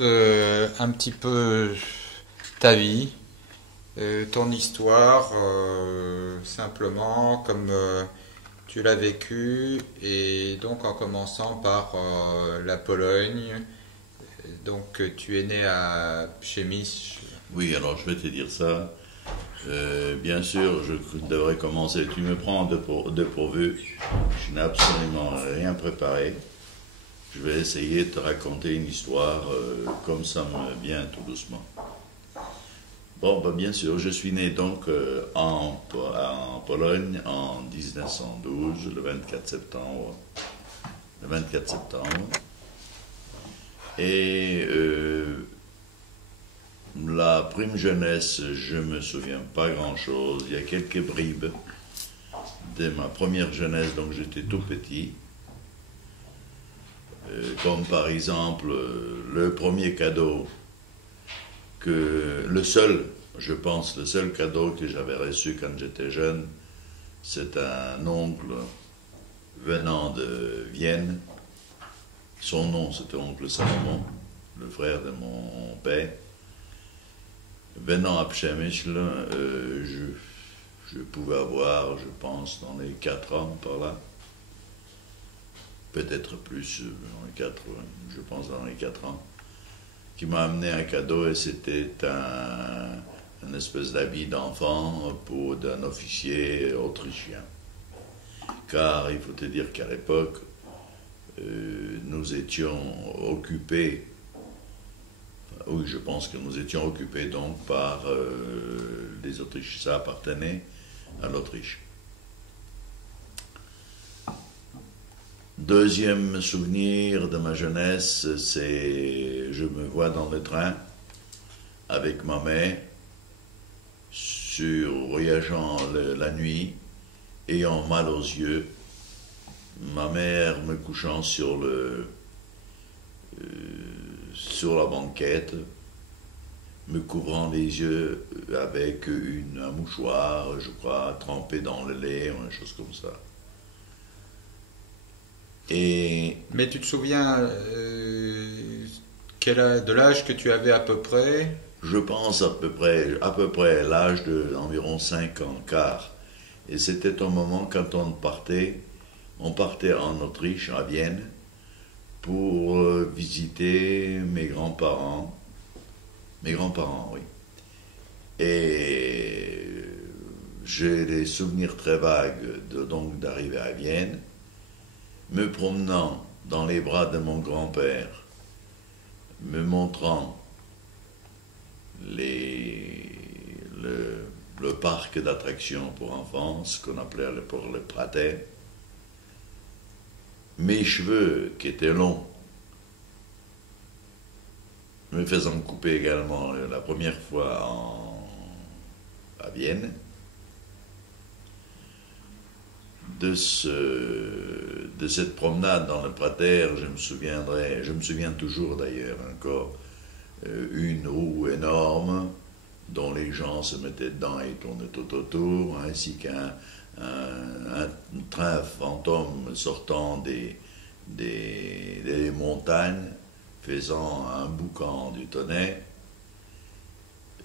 Un petit peu ta vie, ton histoire, simplement comme tu l'as vécu, et donc en commençant par la Pologne. Donc tu es né à Przemyśl. Oui, alors je vais te dire ça. Bien sûr, je devrais commencer. Tu me prends de pourvu. Je n'ai absolument rien préparé. Je vais essayer de te raconter une histoire comme ça me vient tout doucement. Bon, bah, bien sûr, je suis né donc en Pologne en 1912, le 24 septembre. Le 24 septembre. Et la prime jeunesse, je me souviens pas grand-chose. Il y a quelques bribes de ma première jeunesse, donc j'étais tout petit. Comme par exemple le premier cadeau le seul, je pense, le seul cadeau que j'avais reçu quand j'étais jeune, c'est un oncle venant de Vienne. Son nom, c'était oncle Salomon, le frère de mon père. Venant à Przemyśl, je pouvais avoir, je pense, dans les 4 ans par là. Peut-être plus, dans les 4, je pense dans les 4 ans. Qui m'a amené un cadeau et c'était une espèce d'habit d'enfant d'un officier autrichien. Car il faut te dire qu'à l'époque, nous étions occupés. Oui, je pense que nous étions occupés donc par les Autrichiens. Ça appartenait à l'Autriche. Deuxième souvenir de ma jeunesse, c'est je me vois dans le train avec ma mère, voyageant la nuit, ayant mal aux yeux, ma mère me couchant sur la banquette, me couvrant les yeux avec un mouchoir, je crois, trempé dans le lait, ou une chose comme ça. Mais tu te souviens de l'âge que tu avais à peu près? Je pense à peu près l'âge d'environ 5 ans, quart. Et c'était un moment quand on partait en Autriche, à Vienne, pour visiter mes grands-parents. Mes grands-parents, oui. Et j'ai des souvenirs très vagues donc d'arriver à Vienne, me promenant dans les bras de mon grand-père, me montrant le parc d'attractions pour enfants, ce qu'on appelait à l'époque le Prater. Mes cheveux qui étaient longs, me faisant couper également la première fois à Vienne. De cette promenade dans le Prater, je me souviens toujours d'ailleurs encore, une roue énorme dont les gens se mettaient dedans et tournaient tout autour, ainsi qu'un train fantôme sortant des montagnes, faisant un boucan du tonnerre.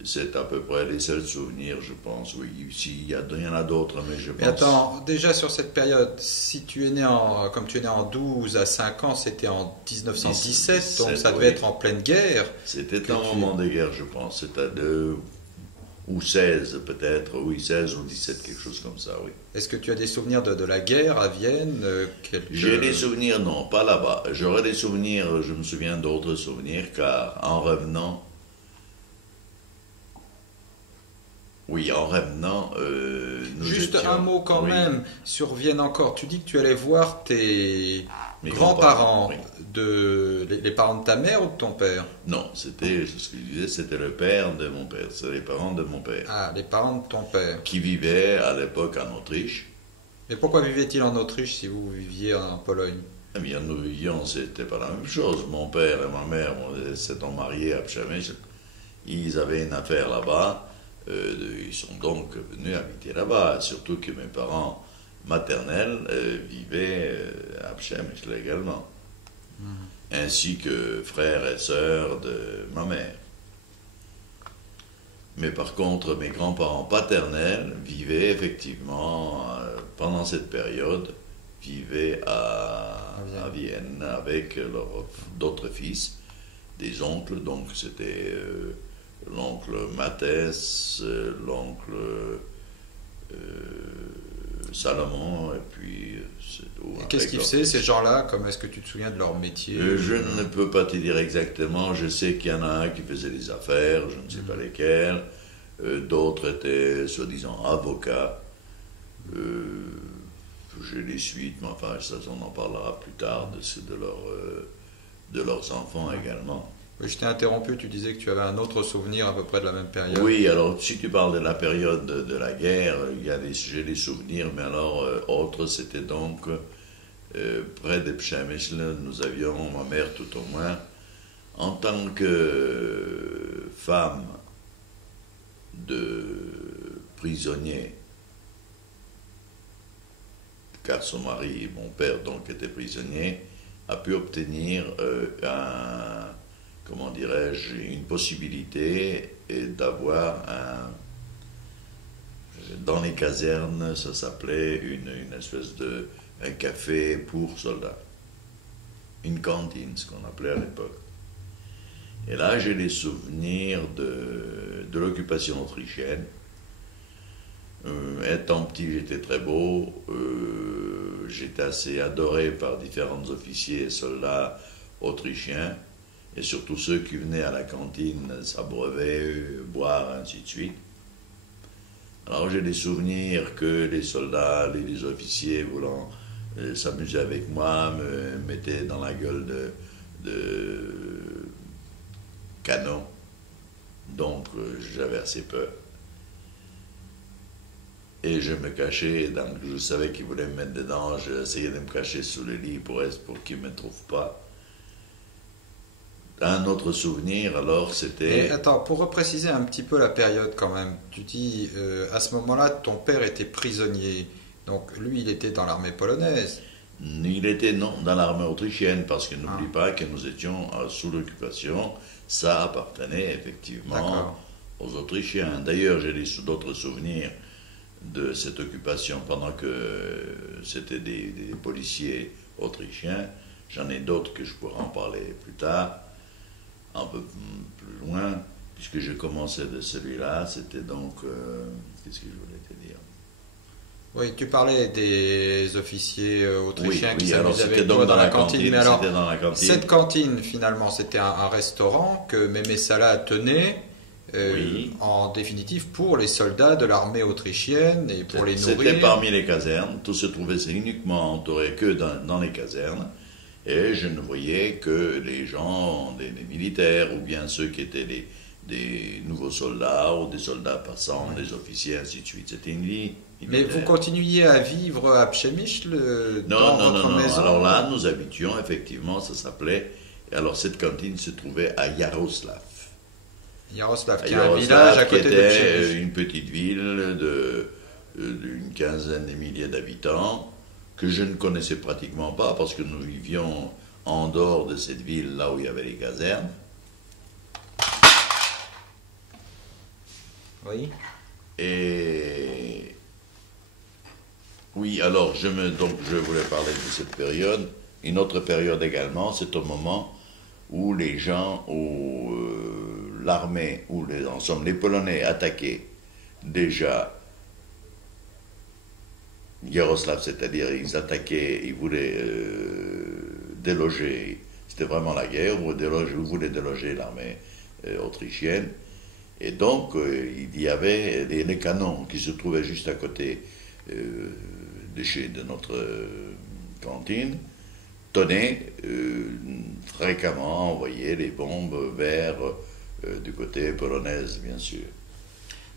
C'est à peu près les seuls souvenirs, je pense. Oui, il y en a d'autres, mais je pense... Mais attends, déjà sur cette période, si tu es né comme tu es né en 12 à 5 ans, c'était en 1917, 17, donc ça devait être en pleine guerre. C'était un moment de guerre, je pense. C'était 2 ou 16 peut-être, oui, 16 ou 17, quelque chose comme ça, oui. Est-ce que tu as des souvenirs de la guerre à Vienne? J'ai des souvenirs, non, pas là-bas. J'aurais des souvenirs, je me souviens d'autres souvenirs, car en revenant... Oui, en revenant, Juste étions... un mot quand oui, même sur Vienne encore. Tu dis que tu allais voir tes mes grands-parents, oui. les parents de ta mère ou de ton père? Non, c'était ce que je disais, c'était le père de mon père, c'est les parents de mon père, Ah, les parents de ton père. qui vivaient à l'époque en Autriche. Mais pourquoi vivait-il en Autriche si vous viviez en Pologne? Eh bien, nous vivions, c'était pas la même chose. Mon père et ma mère s'étant mariés à Przemyśl, ils avaient une affaire là-bas. Ils sont donc venus habiter là-bas, surtout que mes parents maternels vivaient à Przemyśl également. ainsi que frères et sœurs de ma mère. Mais par contre, mes grands-parents paternels vivaient effectivement, pendant cette période, vivaient à Vienne avec d'autres fils, des oncles, donc c'était l'oncle Mathès, l'oncle Salomon, et puis c'est tout. Qu'est-ce qu'ils faisaient ces gens-là? Comment est-ce que tu te souviens de leur métier? Je ne peux pas te dire exactement. Je sais qu'il y en a un qui faisait des affaires, je ne sais pas lesquelles. D'autres étaient soi-disant avocats. J'ai les suites, mais enfin, ça, on en parlera plus tard de leurs enfants également. Je t'ai interrompu, tu disais que tu avais un autre souvenir à peu près de la même période. Oui, alors si tu parles de la période de la guerre, j'ai des souvenirs, mais alors autres, c'était donc près de Przemysl, nous avions, ma mère tout au moins, en tant que femme de prisonnier, car son mari, mon père donc était prisonnier, a pu obtenir comment dirais-je, une possibilité d'avoir dans les casernes, ça s'appelait une espèce un café pour soldats, une cantine, ce qu'on appelait à l'époque. Et là, j'ai des souvenirs de l'occupation autrichienne. Étant petit, j'étais très beau. J'étais assez adoré par différents officiers et soldats autrichiens, et surtout ceux qui venaient à la cantine s'abreuver, boire, ainsi de suite. Alors j'ai des souvenirs que les soldats, les officiers voulant s'amuser avec moi me mettaient dans la gueule de canon. Donc j'avais assez peur. Et je me cachais, donc je savais qu'ils voulaient me mettre dedans, j'essayais de me cacher sous le lit pour qu'ils ne me trouvent pas. Un autre souvenir, alors, c'était... Et attends, pour repréciser un petit peu la période quand même, tu dis, à ce moment-là, ton père était prisonnier, donc lui, il était dans l'armée polonaise. Il était, non, dans l'armée autrichienne, parce que n'oublie pas que nous étions sous l'occupation, ça appartenait effectivement aux Autrichiens. D'ailleurs, j'ai d'autres souvenirs de cette occupation pendant que c'était des policiers autrichiens. J'en ai d'autres que je pourrais en parler plus tard, un peu plus loin, puisque je commençais de celui-là. C'était donc... qu'est-ce que je voulais te dire? Oui, tu parlais des officiers autrichiens qui s'amusaient avec toi dans la cantine. Mais alors, dans la cantine. Cette cantine, finalement, c'était un restaurant que Mémé Salah tenait, en définitive, pour les soldats de l'armée autrichienne et pour les nourrir. C'était parmi les casernes. Tout se trouvait uniquement entouré que dans les casernes. Et je ne voyais que les gens, des militaires, ou bien ceux qui étaient des nouveaux soldats, ou des soldats passants, des officiers, ainsi de suite. C'était une vie. Mais vous continuiez à vivre à Przemysl dans votre maison? Alors là, nous habitions, effectivement, ça s'appelait... Alors cette cantine se trouvait à Jaroslav. Jaroslav, qui est un village à côté de Przemysl. Une petite ville d'une quinzaine de milliers d'habitants, que je ne connaissais pratiquement pas, parce que nous vivions en dehors de cette ville, là où il y avait les casernes. Oui. Et... Oui, alors, donc, je voulais parler de cette période. Une autre période également, c'est au moment où les gens, où l'armée, où en somme les Polonais attaquaient déjà Yaroslav, c'est-à-dire ils voulaient déloger, c'était vraiment la guerre, ils voulaient déloger l'armée autrichienne. Et donc, il y avait les canons qui se trouvaient juste à côté de notre cantine, tenaient fréquemment envoyer les bombes vers du côté polonais, bien sûr.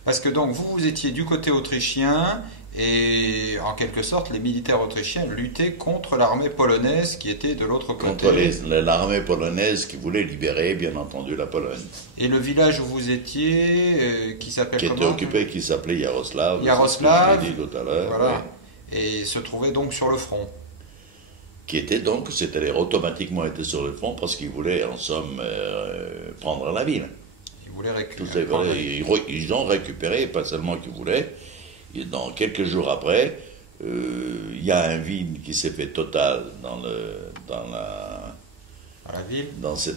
Parce que donc vous étiez du côté autrichien et en quelque sorte les militaires autrichiens luttaient contre l'armée polonaise qui était de l'autre côté. Contre l'armée polonaise qui voulait libérer bien entendu la Pologne. Et le village où vous étiez, qui s'appelle comment? Qui était occupé, qui s'appelait Yaroslav. Yaroslav, je l'ai dit tout à l'heure. Voilà. Ouais. Et se trouvait donc sur le front. qui était donc, c'est-à-dire automatiquement était sur le front parce qu'ils voulaient en somme prendre la ville. Ils voulaient Tout récupérer. ça, ils ont récupéré, pas seulement qu'ils voulaient. Et dans quelques jours après, il y a un vide qui s'est fait total À la ville.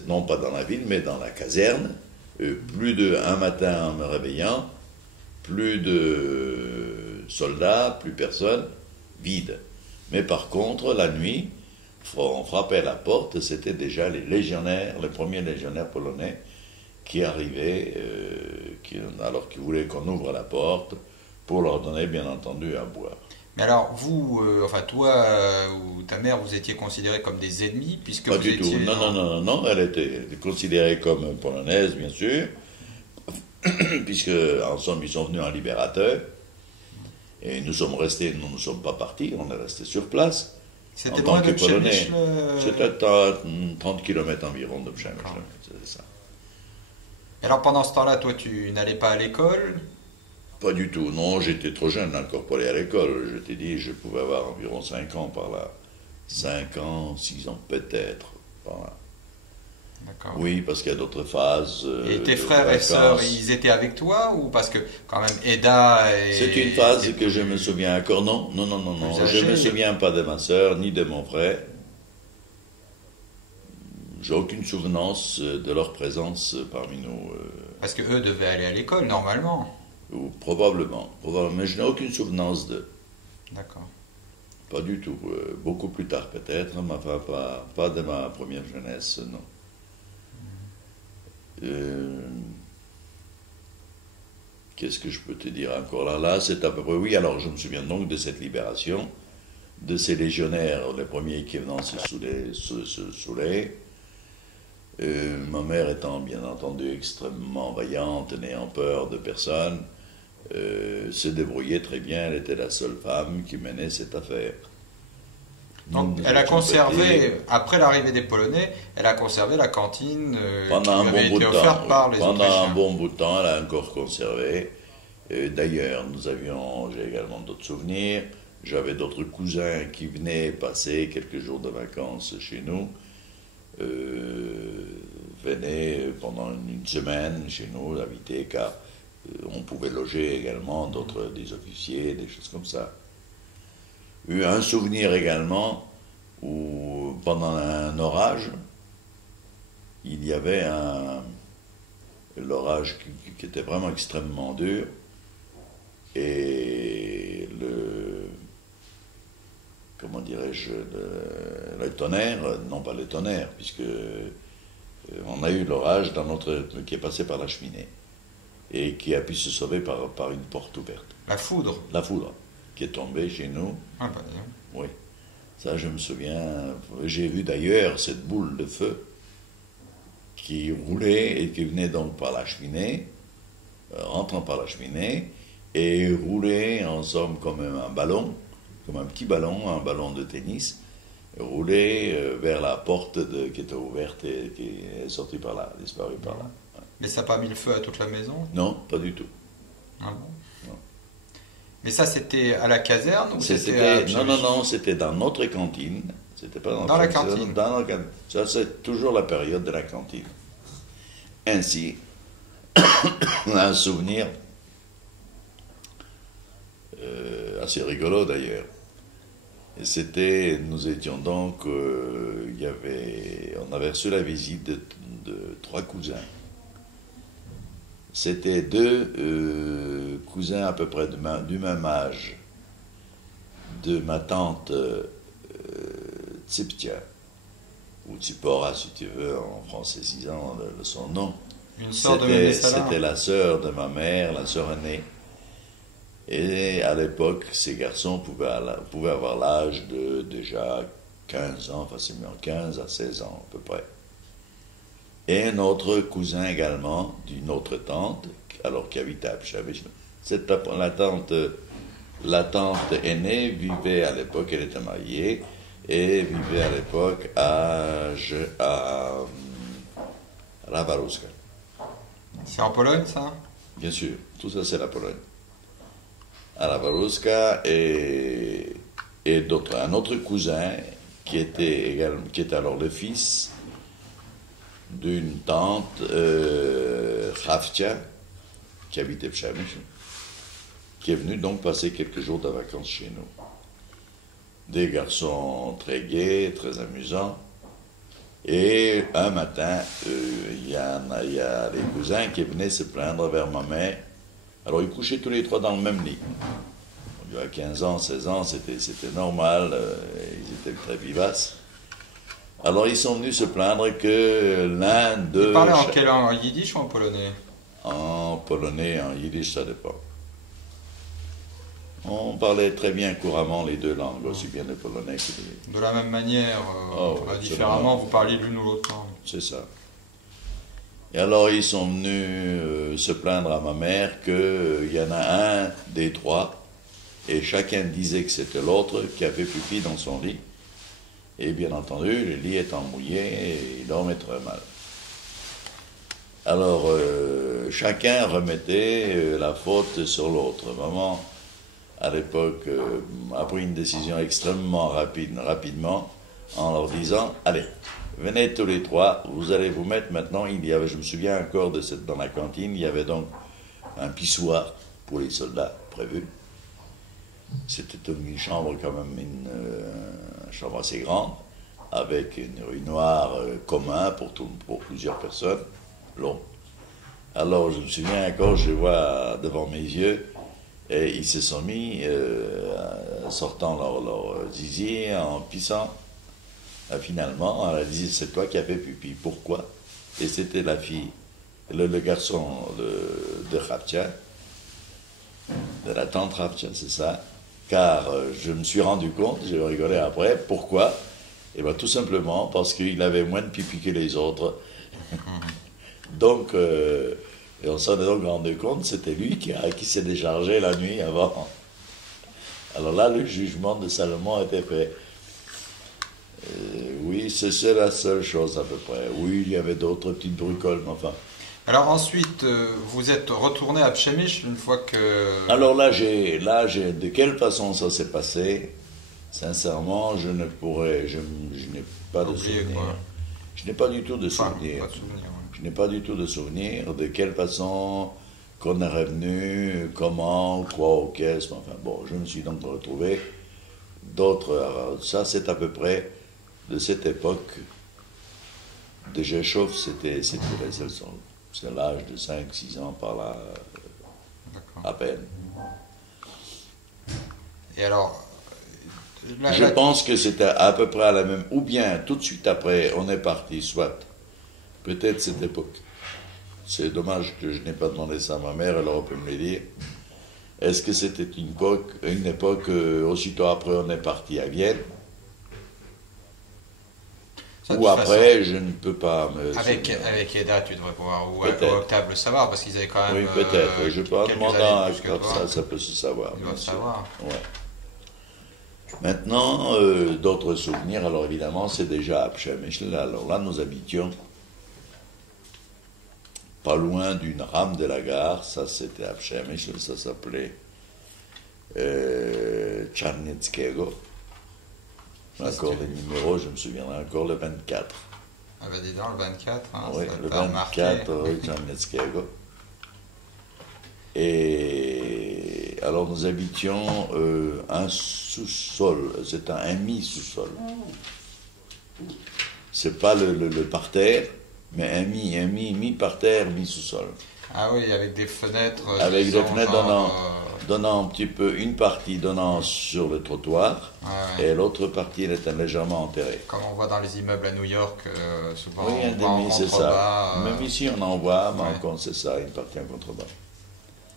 non pas dans la ville, mais dans la caserne. Un matin en me réveillant, plus de soldats, plus personne, vide. Mais par contre, la nuit, on frappait à la porte, c'était déjà les légionnaires, les premiers légionnaires polonais qui arrivaient, alors qu'ils voulaient qu'on ouvre la porte pour leur donner, bien entendu, à boire. Mais alors, vous, enfin toi ou ta mère, vous étiez considérés comme des ennemis puisque Pas vous du tout. étiez... Non, elle était considérée comme polonaise, bien sûr, puisque, en somme, ils sont venus en libérateur. Et nous sommes restés, nous ne sommes pas partis, on est restés sur place. C'était en loin tant que de Polonais. Przemyśl, C'était à 30 km environ de Przemyśl. D'accord. C'est ça. Alors pendant ce temps-là, toi, tu n'allais pas à l'école? Pas du tout, non, j'étais trop jeune encore pour aller à l'école. Je t'ai dit, je pouvais avoir environ 5 ans par là. 5 ans, 6 ans peut-être, par là. D'accord. Oui, parce qu'il y a d'autres phases. Et tes de frères et vacances. sœurs, ils étaient avec toi ou parce que quand même Eda et... C'est une phase que je me souviens encore. Non. Plus Je ne me âgé. souviens pas de ma sœur ni de mon frère. J'ai aucune souvenance de leur présence parmi nous. Parce que eux devaient aller à l'école normalement. Ou probablement. Mais je n'ai aucune souvenance d'eux. D'accord. Pas du tout. Beaucoup plus tard peut-être, mais enfin pas de ma première jeunesse, non. Qu'est-ce que je peux te dire encore là, c'est à peu près... Oui, alors je me souviens donc de cette libération, de ces légionnaires, les premiers qui venaient se saouler. Ma mère étant bien entendu extrêmement vaillante, n'ayant peur de personne, se débrouillait très bien, elle était la seule femme qui menait cette affaire. Donc elle a conservé, après l'arrivée des Polonais, elle a conservé la cantine qui pendant lui un avait bon bout été de offerte temps. par les Pendant un Autrichiens. bon bout de temps, elle a encore conservé. D'ailleurs, j'ai également d'autres souvenirs. J'avais d'autres cousins qui venaient passer quelques jours de vacances chez nous. Venaient pendant une semaine chez nous habiter, car on pouvait loger également des officiers, des choses comme ça. Eu un souvenir également où, pendant un orage, il y avait l'orage qui était vraiment extrêmement dur, et comment dirais-je, le tonnerre, non pas le tonnerre, puisque on a eu l'orage qui est passé par la cheminée, et qui a pu se sauver par une porte ouverte. La foudre. La foudre qui est tombée chez nous. Ah bah, dis donc. Oui, ça je me souviens. J'ai vu d'ailleurs cette boule de feu qui roulait et qui venait donc par la cheminée, rentrant par la cheminée, et roulait en somme comme un ballon, comme un petit ballon, un ballon de tennis, roulait vers la porte qui était ouverte et qui est sortie par là, disparue par là. Mais ça n'a pas mis le feu à toute la maison? Non, pas du tout. Ah bon? Non. Mais ça, c'était à la caserne ou c'était à Non, c'était dans notre cantine. C'était pas Dans la cantine. Dans la cantine. Ça, c'est toujours la période de la cantine. Ainsi, on a un souvenir assez rigolo d'ailleurs. Et nous étions donc, on avait reçu la visite de 3 cousins. C'était 2 cousins à peu près du même âge de ma tante Tsiptia, ou Tsipora si tu veux, en francisant son nom. une sorte de Mémé Salah. C'était la sœur de ma mère, la sœur aînée. Et à l'époque, ces garçons pouvaient avoir l'âge de déjà 15 ans, facilement 15 à 16 ans à peu près. Et un autre cousin également, d'une autre tante, alors qui habitait à Przemyśl. La tante aînée vivait à l'époque, elle était mariée, et vivait à l'époque à Rawaruska. C'est en Pologne, ça? Bien sûr, tout ça c'est la Pologne. À Rawaruska et un autre cousin qui était alors le fils d'une tante, Khaftia, qui habitait Pshamish, qui est venu donc passer quelques jours de vacances chez nous. Des garçons très gais, très amusants. Et un matin, il y a les cousins qui venaient se plaindre vers ma mère. Alors ils couchaient tous les trois dans le même lit. Il y a 15 ans, 16 ans, c'était normal, ils étaient très vivaces. Alors ils sont venus se plaindre que l'un d'eux... Ils parlaient en quelle langue? En yiddish ou en polonais? En polonais, en yiddish, ça dépend. On parlait très bien couramment les deux langues, aussi bien le polonais que les... De la même manière, différemment, vous parliez l'une ou l'autre langue. C'est ça. Et alors ils sont venus se plaindre à ma mère qu'il y en a un des trois, et chacun disait que c'était l'autre qui avait pipi dans son lit. Et bien entendu, le lit étant mouillé, et il dormait très mal. Alors chacun remettait la faute sur l'autre. Maman, à l'époque, a pris une décision extrêmement rapidement, en leur disant, allez, venez tous les trois, vous allez vous mettre maintenant, je me souviens encore dans la cantine, il y avait donc un pissoir pour les soldats prévu. C'était une chambre quand même, une chambre assez grande, avec une urinoir commun pour plusieurs personnes, long. Alors je me souviens encore, je vois devant mes yeux, et ils se sont mis, sortant leur zizi, en pissant. Finalement, elle a dit, c'est toi qui as fait pipi. Pourquoi? Et c'était la fille, le garçon de Khaftia, de la tante Khaftia, c'est ça. Car je me suis rendu compte, j'ai rigolé après, pourquoi? Eh bien tout simplement parce qu'il avait moins de pipi que les autres. Donc, et on s'en est donc rendu compte, c'était lui qui s'est déchargé la nuit avant. Alors là, le jugement de Salomon était fait. Oui, c'est la seule chose à peu près. Oui, il y avait d'autres petites bricoles, mais enfin. Alors ensuite, vous êtes retourné à Pshemish une fois que... Alors de quelle façon ça s'est passé? Sincèrement, je n'ai pas de souvenir. Quoi. Je n'ai pas du tout de souvenir. Pas de souvenir, ouais. Je n'ai pas du tout de souvenir de quelle façon qu'on est revenu, comment, quoi, ou qu'est-ce. Enfin bon, je me suis donc retrouvé. Ça c'est à peu près de cette époque de Jéchov, c'était c'est l'âge de 5-6 ans par là, à peine. Et alors, je pense que c'était à peu près à la même, ou bien tout de suite après, on est parti, soit, peut-être cette époque. C'est dommage que je n'ai pas demandé ça à ma mère, elle aurait pu me le dire. Est-ce que c'était une époque, aussitôt après on est parti à Vienne? Ou après, je ne peux pas me... Avec Eda, tu devrais pouvoir, ou Octave le savoir, parce qu'ils avaient quand même... Oui, peut-être. Je peux en demander à Octave, ça peut se savoir. Il doit savoir. Ouais. Maintenant, d'autres souvenirs, alors évidemment, c'est déjà à Pshemish. Alors là, nous habitions pas loin d'une rame de la gare, ça c'était à Pshemish, ça s'appelait Tcharnetskego. Encore les numéros, je me souviendrai encore, le 24. Ah ben dis donc, le 24, hein, oui, ça le t'a 24, rue Tcharnetskego. Et alors nous habitions un sous-sol, c'est un mi-sous-sol. C'est pas le parterre, mais un mi-parterre, mi-sous-sol. Ah oui, avec des fenêtres. Avec des fenêtres donnant un petit peu, une partie donnant sur le trottoir, et l'autre partie elle était légèrement enterrée. Comme on voit dans les immeubles à New York, souvent. Oui, un demi, c'est ça. Même ici on en voit, mais encore c'est ça, une partie en contrebas.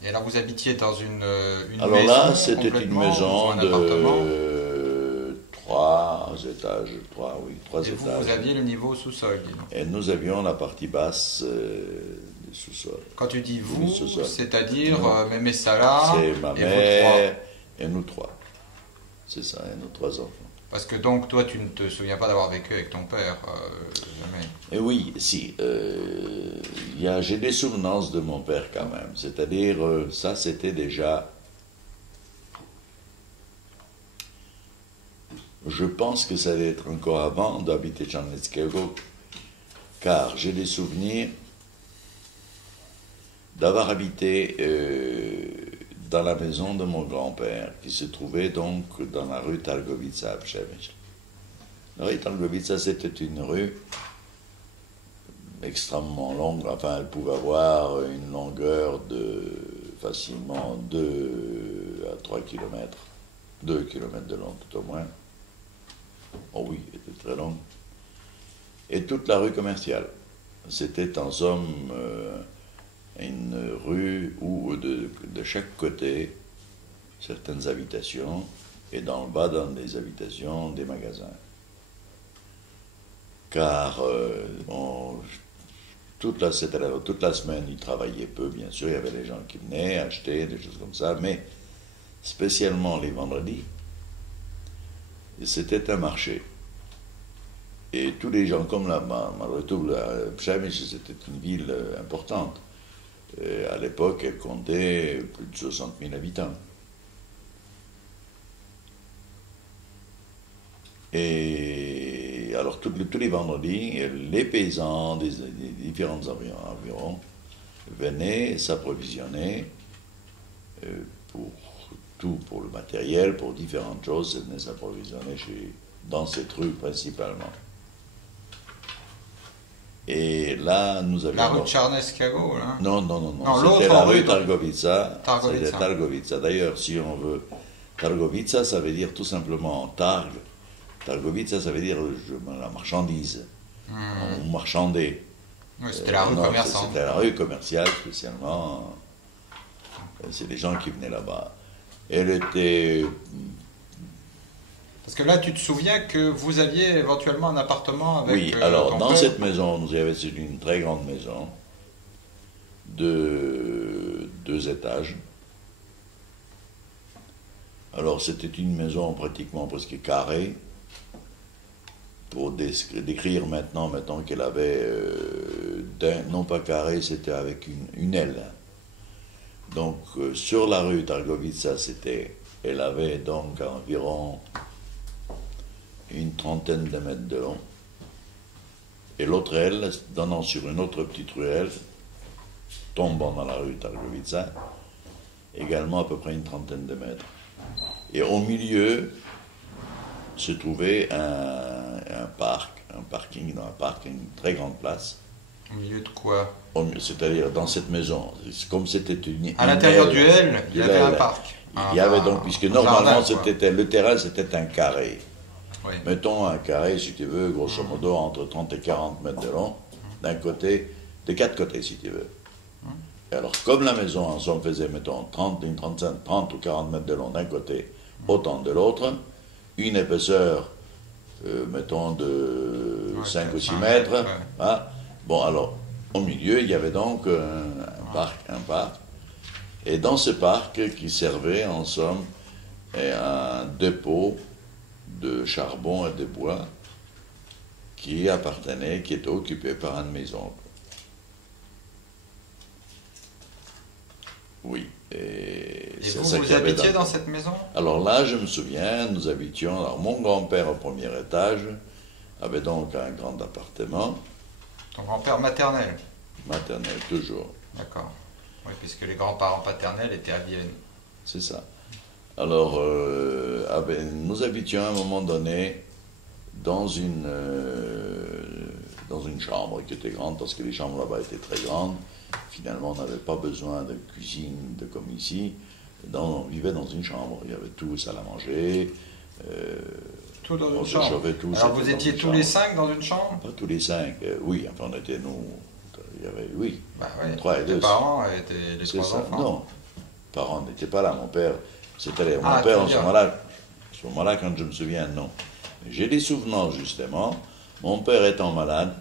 Et alors vous habitiez dans une alors maison? Alors là, c'était une maison de 3 étages, 3 et étages. Vous aviez le niveau sous-sol, dis donc. Et nous avions la partie basse du sous-sol. Quand tu dis vous, c'est-à-dire Mémé Salah, c'est ma mère et nous trois. C'est ça, et nous 3 enfants. Parce que donc, toi, tu ne te souviens pas d'avoir vécu avec ton père, jamais. Et oui, si. J'ai des souvenances de mon père quand même. C'est-à-dire, ça c'était déjà... je pense que ça allait être encore avant d'habiter Czarneckiego, car j'ai des souvenirs d'avoir habité dans la maison de mon grand-père, qui se trouvait donc dans la rue Targovica à Przemyśl. La rue Targovica, c'était une rue extrêmement longue, enfin elle pouvait avoir une longueur de facilement 2 à 3 kilomètres, 2 kilomètres de long tout au moins. Oh oui, elle était très longue. Et toute la rue commerciale. C'était en somme une rue où de chaque côté, certaines habitations, et dans le bas, dans les habitations, des magasins. Car toute la semaine, ils travaillaient peu, bien sûr, il y avait des gens qui venaient acheter, des choses comme ça, mais spécialement les vendredis, c'était un marché. Et tous les gens, comme malgré tout, Przemyśl, c'était une ville importante. À l'époque, elle comptait plus de 60 000 habitants. Et alors, tous les vendredis, les paysans des différents environs venaient s'approvisionner pour le matériel, pour différentes choses, venaient s'approvisionner dans cette rue principalement. Et là, nous avions... La rue de Czarneckiego, là? Non, l'autre c'était la rue rue Targovica. Targovica. C'était Targovica. D'ailleurs, si on veut... Targovica, ça veut dire tout simplement Targ. Targovica, ça veut dire la marchandise. On marchandait. Oui, c'était la rue commerçante. C'était la rue commerciale, spécialement. C'est des gens qui venaient là-bas. Elle était... Parce que là, tu te souviens que vous aviez éventuellement un appartement avec... Oui, alors, ton dans père. cette maison, nous avions une très grande maison de 2 étages. Alors, c'était une maison pratiquement presque carrée. Pour décrire maintenant mettons qu'elle avait, non pas carré, c'était avec une aile. Donc, sur la rue Targovica, elle avait donc environ une trentaine de mètres de long. Et l'autre aile, donnant sur une autre petite ruelle, tombant dans la rue Targovica, également à peu près une trentaine de mètres. Et au milieu se trouvait un parking, une très grande place. Au milieu de quoi? C'est-à-dire dans cette maison. Comme c'était une... À l'intérieur du L, il y avait un parc. Il y avait donc, puisque normalement, jardin, le terrain, c'était un carré. Oui. Mettons un carré, si tu veux, grosso modo, entre 30 et 40 mètres de long, d'un côté, de 4 côtés, si tu veux. Et alors, comme la maison, en somme, faisait, mettons, 30 ou 40 mètres de long d'un côté, autant de l'autre, une épaisseur, mettons, de 5 ou 6 mètres. Ouais. Hein. Bon, alors, au milieu, il y avait donc un parc. Et dans ce parc, qui servait, en somme, un dépôt de charbon et de bois qui était occupé par un de mes oncles. Oui. Et vous habitiez dans cette maison? Alors là, je me souviens, nous habitions... Alors, mon grand-père, au premier étage, avait donc un grand appartement. Ton grand-père maternel? Maternel, toujours. D'accord. Oui, puisque les grands-parents paternels étaient à Vienne. C'est ça. Alors, nous habitions à un moment donné dans une chambre qui était grande, parce que les chambres là-bas étaient très grandes. Finalement, on n'avait pas besoin de cuisine comme ici. On vivait dans une chambre. Il y avait tout, salle à manger. Tout dans une chambre. Tout, alors vous étiez tous les 5 dans une chambre? Pas tous les 5. Oui, enfin on était nous. Il y avait, oui. Bah ouais. 3 et 2. Les parents étaient les 3 enfants. Non, les parents n'étaient pas là. Mon père, c'était mon Ah, père en ce moment-là, quand je me souviens, non. J'ai des souvenirs justement. Mon père étant malade,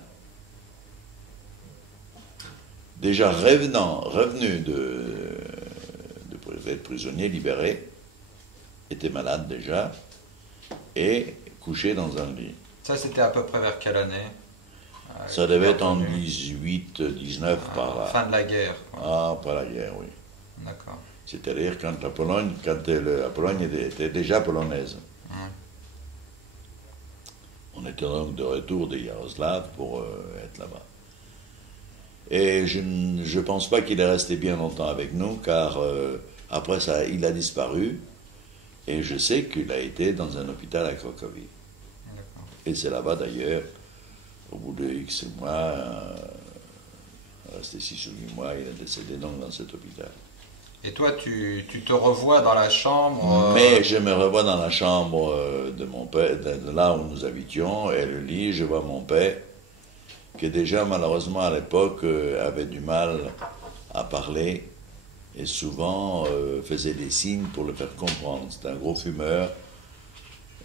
déjà revenu d'être prisonnier libéré, était malade déjà, et couché dans un lit. Ça, c'était à peu près vers quelle année? Ça devait être en 18, 19 par là. Fin de la guerre. Quoi. Ah, pas la guerre, oui. D'accord. C'est-à-dire quand la Pologne était déjà polonaise. On était donc de retour de Yaroslav pour être là-bas. Et je ne pense pas qu'il est resté bien longtemps avec nous, car après ça, il a disparu. Et je sais qu'il a été dans un hôpital à Cracovie. Et c'est là-bas d'ailleurs, au bout de X mois, resté 6 ou 8 mois, il est décédé donc dans cet hôpital. Et toi, tu te revois dans la chambre Mais je me revois dans la chambre de mon père, de là où nous habitions, et le lit, je vois mon père, qui déjà malheureusement à l'époque avait du mal à parler, et souvent faisait des signes pour le faire comprendre. C'était un gros fumeur,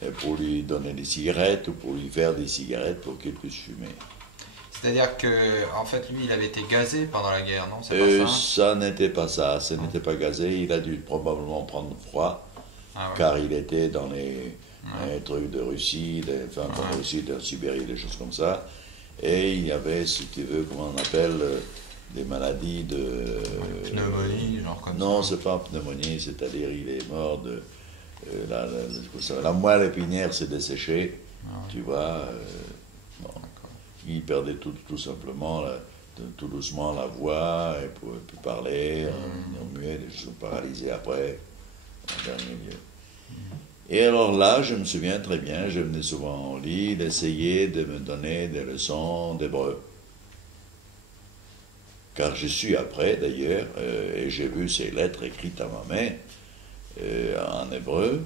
et pour lui donner des cigarettes ou pour lui faire des cigarettes pour qu'il puisse fumer. C'est-à-dire que, en fait, lui, il avait été gazé pendant la guerre, non? C'est pas ça? Ça n'était pas ça, ce n'était pas gazé. Il a dû probablement prendre froid, car il était dans les trucs de Russie, enfin pas de Russie, de Sibérie, des choses comme ça. Et il y avait, si tu veux, comment on appelle, des maladies de... Pneumonie, genre comme ça. Non, c'est pas pneumonie, c'est-à-dire il est mort de... la moelle épinière s'est desséchée, tu vois. Bon. Il perdait tout simplement, tout doucement, la voix, et pouvait plus parler, il muet, les choses paralysées après, en dernier lieu. Et alors là, je me souviens très bien, je venais souvent au lit, il essayait de me donner des leçons d'hébreu. Car je suis après, d'ailleurs, et j'ai vu ces lettres écrites à ma main, en hébreu,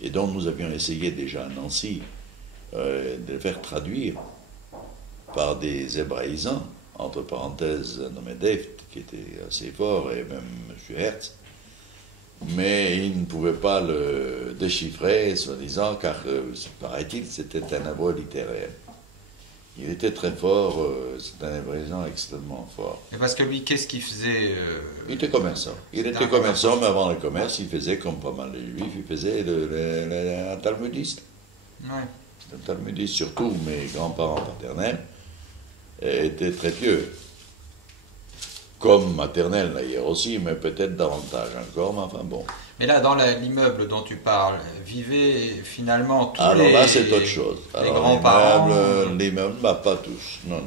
et dont nous avions essayé déjà à Nancy de les faire traduire par des hébraïsants, entre parenthèses nommé Deft, qui était assez fort, et même M. Hertz, mais ils ne pouvaient pas le déchiffrer, soi-disant, car, paraît-il, c'était un hébreu littéraire. Il était très fort, c'est un hébraïsant extrêmement fort. Et parce que lui, qu'est-ce qu'il faisait Il était commerçant. Il était commerçant, mais avant le commerce, il faisait, comme pas mal de juifs, il faisait un talmudiste. Ouais. Un talmudiste, surtout mes grands-parents paternels, était très pieux. Comme maternel d'ailleurs aussi, mais peut-être davantage encore, mais enfin bon. Mais là, dans l'immeuble dont tu parles, vivaient finalement tous Alors les... là, c'est autre chose. Les grands-parents... L'immeuble, pas tous. Non.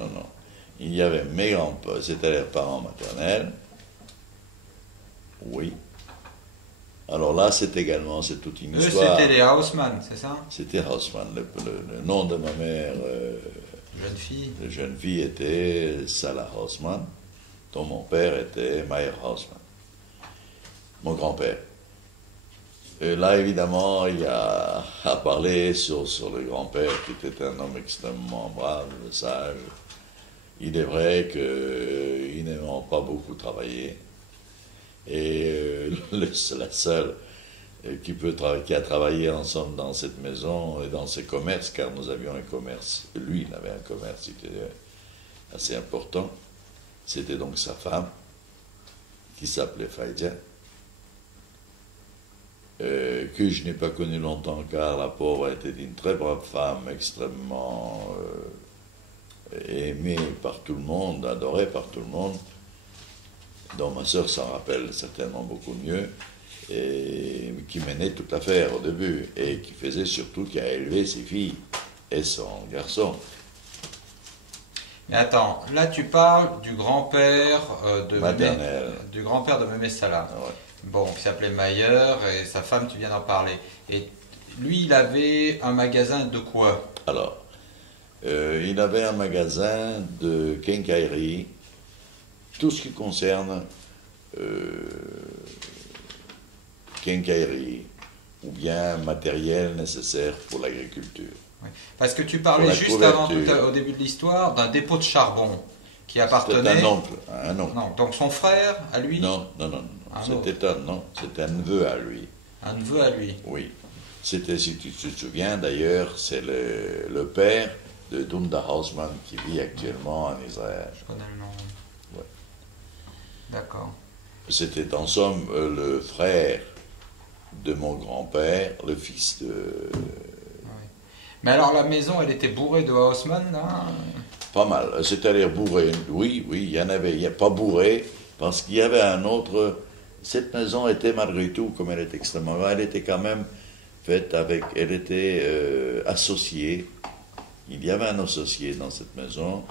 Il y avait mes grands-parents, c'était les parents maternels. Oui. Alors là, c'est toute une histoire. C'était les Haussmann, c'est ça? C'était Haussmann. Le nom de ma mère... Jeune fille. La jeune fille était Salah Haussmann, dont mon père était Meyer Haussmann, mon grand-père. Et là, évidemment, il y a à parler sur le grand-père, qui était un homme extrêmement brave, sage. Il est vrai qu'il n'aimait pas beaucoup travailler. Et la seule qui a travaillé ensemble dans cette maison et dans ce commerce, car nous avions un commerce, lui, il avait un commerce qui était assez important. C'était donc sa femme, qui s'appelait Faïdia, que je n'ai pas connue longtemps, car la pauvre était une très brave femme, extrêmement aimée par tout le monde, adorée par tout le monde, dont ma sœur s'en rappelle certainement beaucoup mieux, et qui menait toute l'affaire au début, et qui faisait surtout, qui a élevé ses filles et son garçon. Mais attends, là tu parles du grand-père maternel. Du grand-père de Mémé Salah. Ouais. Bon, qui s'appelait Mayer, et sa femme, tu viens d'en parler. Et lui, il avait un magasin de quoi? Alors, il avait un magasin de quincaillerie, tout ce qui concerne quincaillerie, ou bien matériel nécessaire pour l'agriculture. Oui. Parce que tu parlais juste avant, au début de l'histoire, d'un dépôt de charbon qui appartenait... C'était un oncle. Non, donc son frère, à lui? Non. C'était un neveu à lui. Un neveu à lui? Oui. C'était, si tu te souviens d'ailleurs, c'est le père de Dunda Haussmann qui vit actuellement en Israël. Je connais le nom. Ouais. D'accord. C'était en somme le frère de mon grand-père, le fils de... Oui. Mais alors la maison, elle était bourrée de Haussmann, là? Pas mal. C'est-à-dire bourrée. Oui, il y en avait. Il n'y a pas bourré, parce qu'il y avait un autre... Cette maison était malgré tout, comme elle est extrêmement... Elle était quand même faite avec... Elle était associée il y avait un associé dans cette maison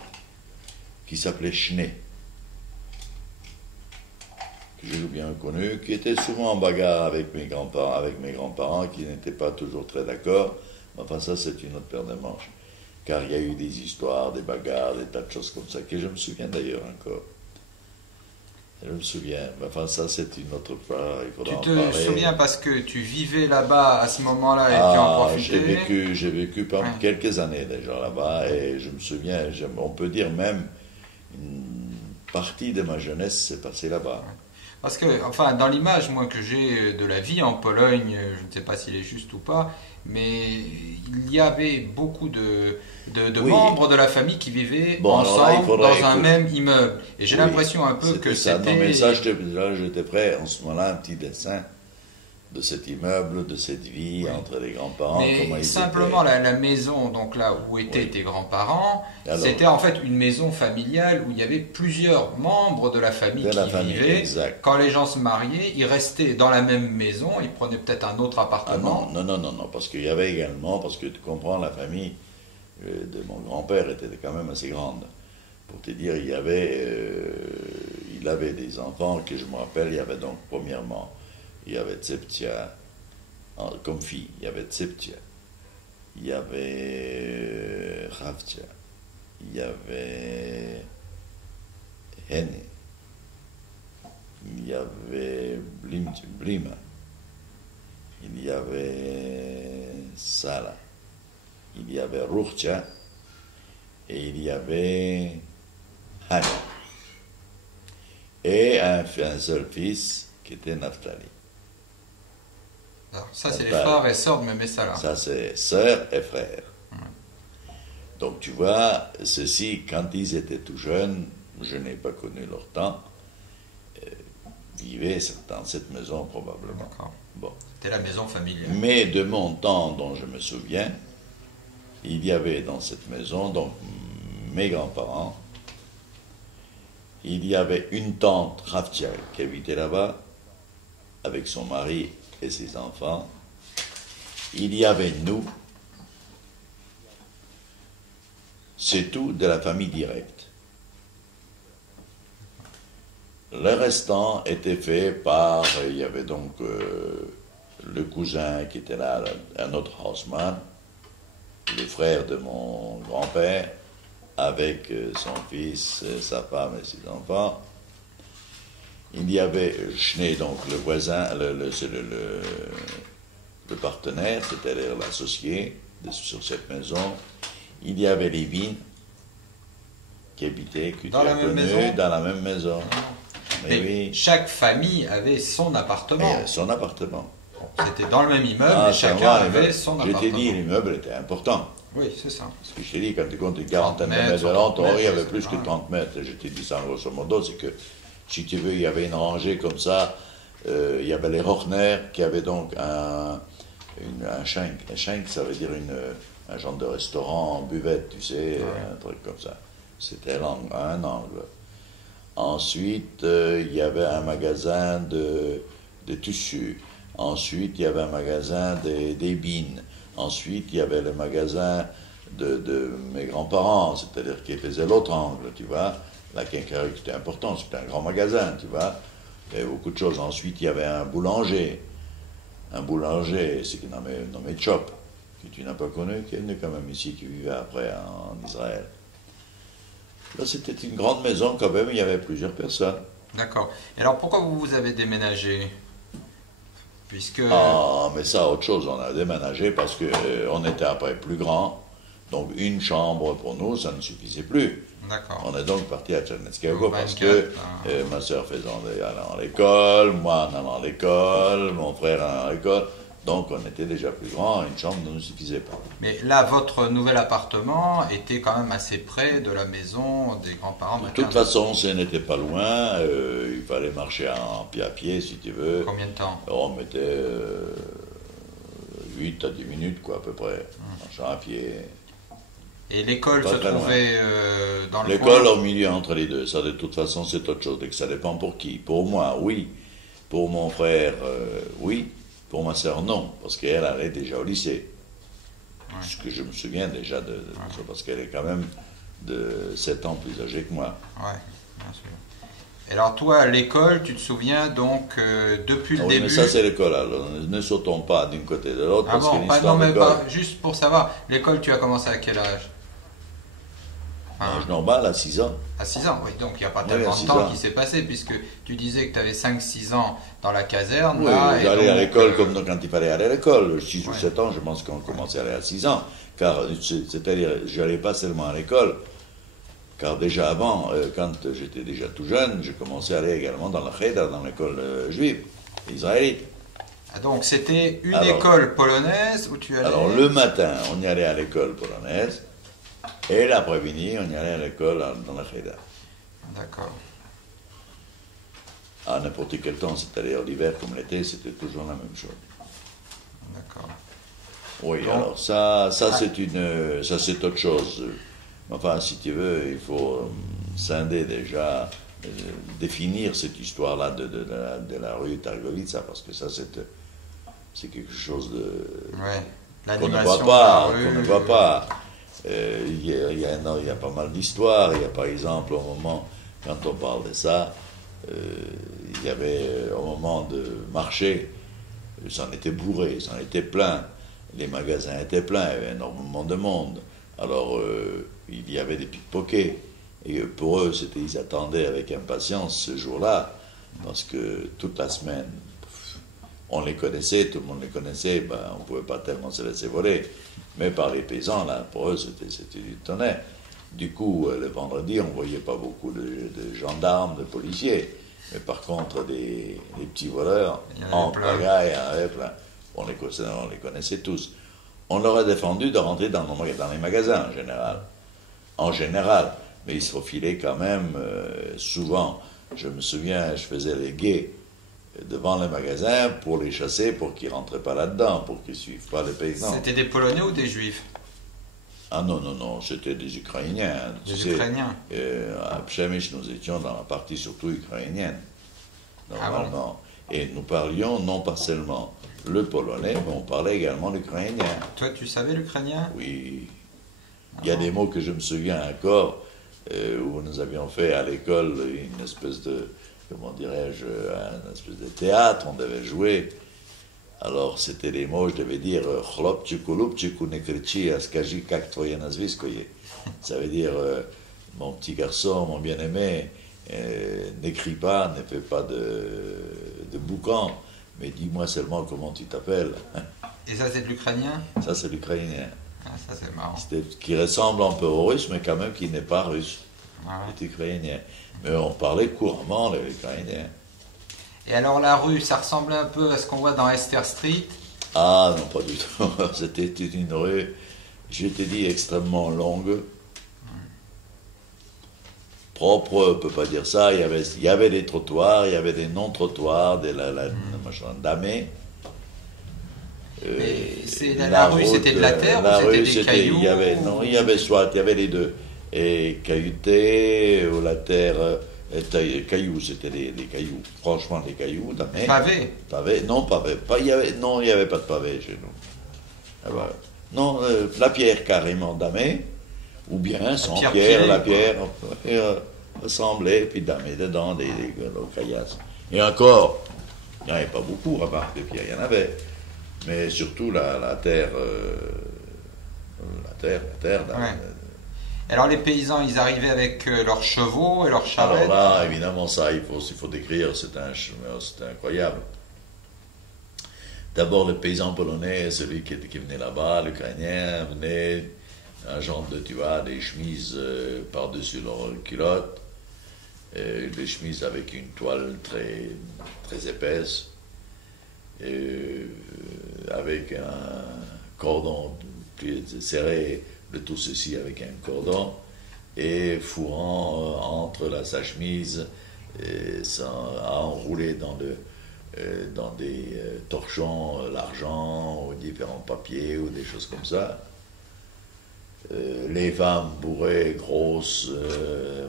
qui s'appelait Schné, que j'ai bien connu, qui était souvent en bagarre avec mes grands-parents qui n'étaient pas toujours très d'accord. Enfin, ça, c'est une autre paire de manches. Car il y a eu des histoires, des bagarres, des tas de choses comme ça, que je me souviens d'ailleurs encore. Je me souviens. Enfin, ça, c'est une autre fois. Il faudra en parler. Tu te souviens parce que tu vivais là-bas à ce moment-là et tu en profitais? J'ai vécu pendant quelques années déjà là-bas et je me souviens, on peut dire même, une partie de ma jeunesse s'est passée là-bas. Parce que, enfin, dans l'image, moi, que j'ai de la vie en Pologne, je ne sais pas s'il est juste ou pas, mais il y avait beaucoup de membres de la famille qui vivaient ensemble dans un même immeuble. Et j'ai l'impression un peu que ça. c'était... Non, mais ça, j'étais prêt en ce moment-là, un petit dessin de cet immeuble, de cette vie entre les grands-parents. Mais simplement la maison, donc là où étaient tes grands-parents, c'était en fait une maison familiale où il y avait plusieurs membres de la famille qui vivaient. Exact. Quand les gens se mariaient, ils restaient dans la même maison, ils prenaient peut-être un autre appartement. Non, parce qu'il y avait également, parce que tu comprends, la famille de mon grand-père était quand même assez grande. Pour te dire, il avait des enfants que je me rappelle, il y avait donc premièrement, il y avait Tseptia, comme fille, il y avait Tseptia, il y avait Ravtia, il y avait Hene, il y avait Blima, il y avait Sala, il y avait Ruchtia et il y avait Hana. Et un seul fils qui était Naphtali. Alors, ça, c'est les frères et sœurs de Memesala. Ça, c'est sœurs et frères. Donc, tu vois, ceux-ci, quand ils étaient tout jeunes, je n'ai pas connu leur temps, vivaient dans cette maison probablement. D'accord. Bon. C'était la maison familiale. Mais de mon temps dont je me souviens, il y avait dans cette maison, donc mes grands-parents, il y avait une tante, Raftia, qui habitait là-bas, avec son mari et ses enfants. Il y avait nous. C'est tout de la famille directe. Le restant était fait par, il y avait donc le cousin qui était là, un autre houseman, le frère de mon grand-père, avec son fils, sa femme et ses enfants. Il y avait Schné, donc le voisin, le partenaire, c'est-à-dire l'associé sur cette maison. Il y avait Lévin, qui habitait, que dans tu as connu, dans la même maison. Mais oui. Chaque famille avait son appartement. Son appartement. C'était dans le même immeuble, et chacun avait son appartement. Je t'ai dit, l'immeuble était important. Oui, c'est ça. Parce que je t'ai dit, quand tu comptes une quarantaine de mètres de long, il y avait plus que 30 mètres. Je t'ai dit ça en grosso modo, c'est que, si tu veux, il y avait une rangée comme ça. Il y avait les Rochner qui avaient donc un schenk. Un schenk, ça veut dire un genre de restaurant en buvette, tu sais, un truc comme ça. C'était un angle. Ensuite, il y avait un magasin de tissus. Ensuite, il y avait un magasin des bines. Ensuite, il y avait le magasin de mes grands-parents, c'est-à-dire qui faisait l'autre angle, tu vois. La quincaillerie, c'était important, c'était un grand magasin, tu vois. Il y avait beaucoup de choses. Ensuite, il y avait un boulanger. Un boulanger, c'est qu'il nommé Chop, que tu n'as pas connu, qui est venu quand même ici, qui vivait après en Israël. Là, c'était une grande maison quand même, il y avait plusieurs personnes. D'accord. Et alors, pourquoi vous avez déménagé? Puisque... Ah, mais ça, autre chose, on a déménagé parce qu'on était après plus grand. Donc, une chambre pour nous, ça ne suffisait plus. D'accord. On est donc parti à Tchernetskago parce que ma soeur allant à l'école, moi en allant à l'école, mon frère en allant à l'école. Donc, on était déjà plus grand, une chambre ne nous suffisait pas. Mais là, votre nouvel appartement était quand même assez près de la maison des grands-parents. De toute façon, ce n'était pas loin. Il fallait marcher à pied, si tu veux. Combien de temps? On mettait 8 à 10 minutes, quoi, à peu près, marchant à pied. Et l'école se trouvait dans le L'école au milieu entre les deux. Ça, de toute façon, c'est autre chose. Ça dépend pour qui. Pour moi, oui. Pour mon frère, oui. Pour ma sœur, non, parce qu'elle allait déjà au lycée. Ce que je me souviens déjà de ça, parce qu'elle est quand même de 7 ans plus âgée que moi. Ouais, bien sûr. Et alors toi, à l'école, tu te souviens donc depuis le début... Mais ça c'est l'école, alors ne sautons pas d'un côté de l'autre. Ah bon, non mais pas, juste pour savoir, l'école tu as commencé à quel âge? Âge normal, à 6 ans. À 6 ans, oui, donc il n'y a pas tellement de temps qui s'est passé, puisque tu disais que tu avais 5-6 ans dans la caserne. Oui, j'allais à l'école comme quand il fallait aller à l'école. 6 ou 7 ans, je pense qu'on commençait à aller à 6 ans. Car, c'est-à-dire, je n'allais pas seulement à l'école, car déjà avant, quand j'étais déjà tout jeune, je commençais à aller également dans la Cheder, dans l'école juive, israélite. Ah, donc c'était une école polonaise où tu allais... Alors le matin, on y allait à l'école polonaise, et l'après-midi, on y allait à l'école dans la Cheder. D'accord. À n'importe quel temps, c'est-à-dire l'hiver comme l'été, c'était toujours la même chose. D'accord. Oui, donc, alors ça c'est autre chose. Enfin, si tu veux, il faut scinder déjà, définir cette histoire-là de la rue Targovica, parce que ça c'est quelque chose qu'on ne voit pas, qu'on ne voit pas. Il y a pas mal d'histoires. Il y a par exemple, au moment, quand on parle de ça, il y avait au moment de marché, ça en était bourré, ça en était plein. Les magasins étaient pleins, il y avait énormément de monde. Alors, il y avait des pickpockets. Et pour eux, ils attendaient avec impatience ce jour-là, parce que toute la semaine, on les connaissait, tout le monde les connaissait, on ne pouvait pas tellement se laisser voler. Mais par les paysans, là, pour eux, c'était du tonnerre. Du coup, le vendredi, on ne voyait pas beaucoup de gendarmes, de policiers. Mais par contre, des petits voleurs, en pagaille, il y en avait plein. On les connaissait tous. On leur a défendu de rentrer dans les magasins, en général. En général. Mais ils se faufilaient quand même souvent. Je me souviens, je faisais les guets devant les magasins pour les chasser, pour qu'ils ne rentrent pas là-dedans, pour qu'ils ne suivent pas les paysans. C'était des Polonais ou des Juifs? Ah non, c'était des Ukrainiens. Des Ukrainiens. À Przemyśl, nous étions dans la partie surtout ukrainienne, normalement. Ah bon? Et nous parlions non pas seulement le polonais, mais on parlait également l'ukrainien. Toi, tu savais l'ukrainien? Oui. Il y a des mots que je me souviens encore, où nous avions fait à l'école une espèce de, comment dirais-je, une espèce de théâtre, on devait jouer. Alors, c'était les mots, je devais dire « Chlopchiku, lupchiku, ne krичи, а скажи, как твое nazvisko je ». Ça veut dire « Mon petit garçon, mon bien-aimé, n'écris pas, ne fais pas de boucan, mais dis-moi seulement comment tu t'appelles. » Et ça, c'est de l'ukrainien? Ça, c'est l'ukrainien. Ah, ça, c'est marrant. Qui ressemble un peu au russe, mais quand même qui n'est pas russe. Ah ouais. C'est ukrainien. Mais on parlait couramment l'ukrainien. Et alors la rue, ça ressemblait un peu à ce qu'on voit dans Esther Street? Ah non, pas du tout. C'était une rue, je t'ai dit, extrêmement longue. Propre, on ne peut pas dire ça. Il y avait des trottoirs, il y avait des non-trottoirs, machin damé. La rue, c'était de la terre ou c'était des cailloux? Il y avait les deux. Et caillouté, ou la terre... cailloux, c'était des cailloux, franchement des cailloux. Pavé? Non, pavé. Il n'y avait pas de pavé chez nous. Non, la pierre carrément damée, ou bien sans pierre, la pierre assemblée, puis damée dedans, des caillasses. Et encore, il n'y en avait pas beaucoup, remarque, des pierres, il y en avait. Mais surtout la terre, ouais. Alors les paysans, ils arrivaient avec leurs chevaux et leurs charrettes. Alors là, évidemment, ça, il faut décrire, c'est incroyable. D'abord, le paysan polonais, celui qui venait là-bas, l'Ukrainien, venait, un genre de, tu vois, des chemises par-dessus leurs culottes, des chemises avec une toile très, très épaisse, avec un cordon plus serré, le tout ceci avec un cordon, et fourrant entre sa chemise, à enrouler dans des torchons l'argent, ou différents papiers, ou des choses comme ça. Les femmes bourrées, grosses,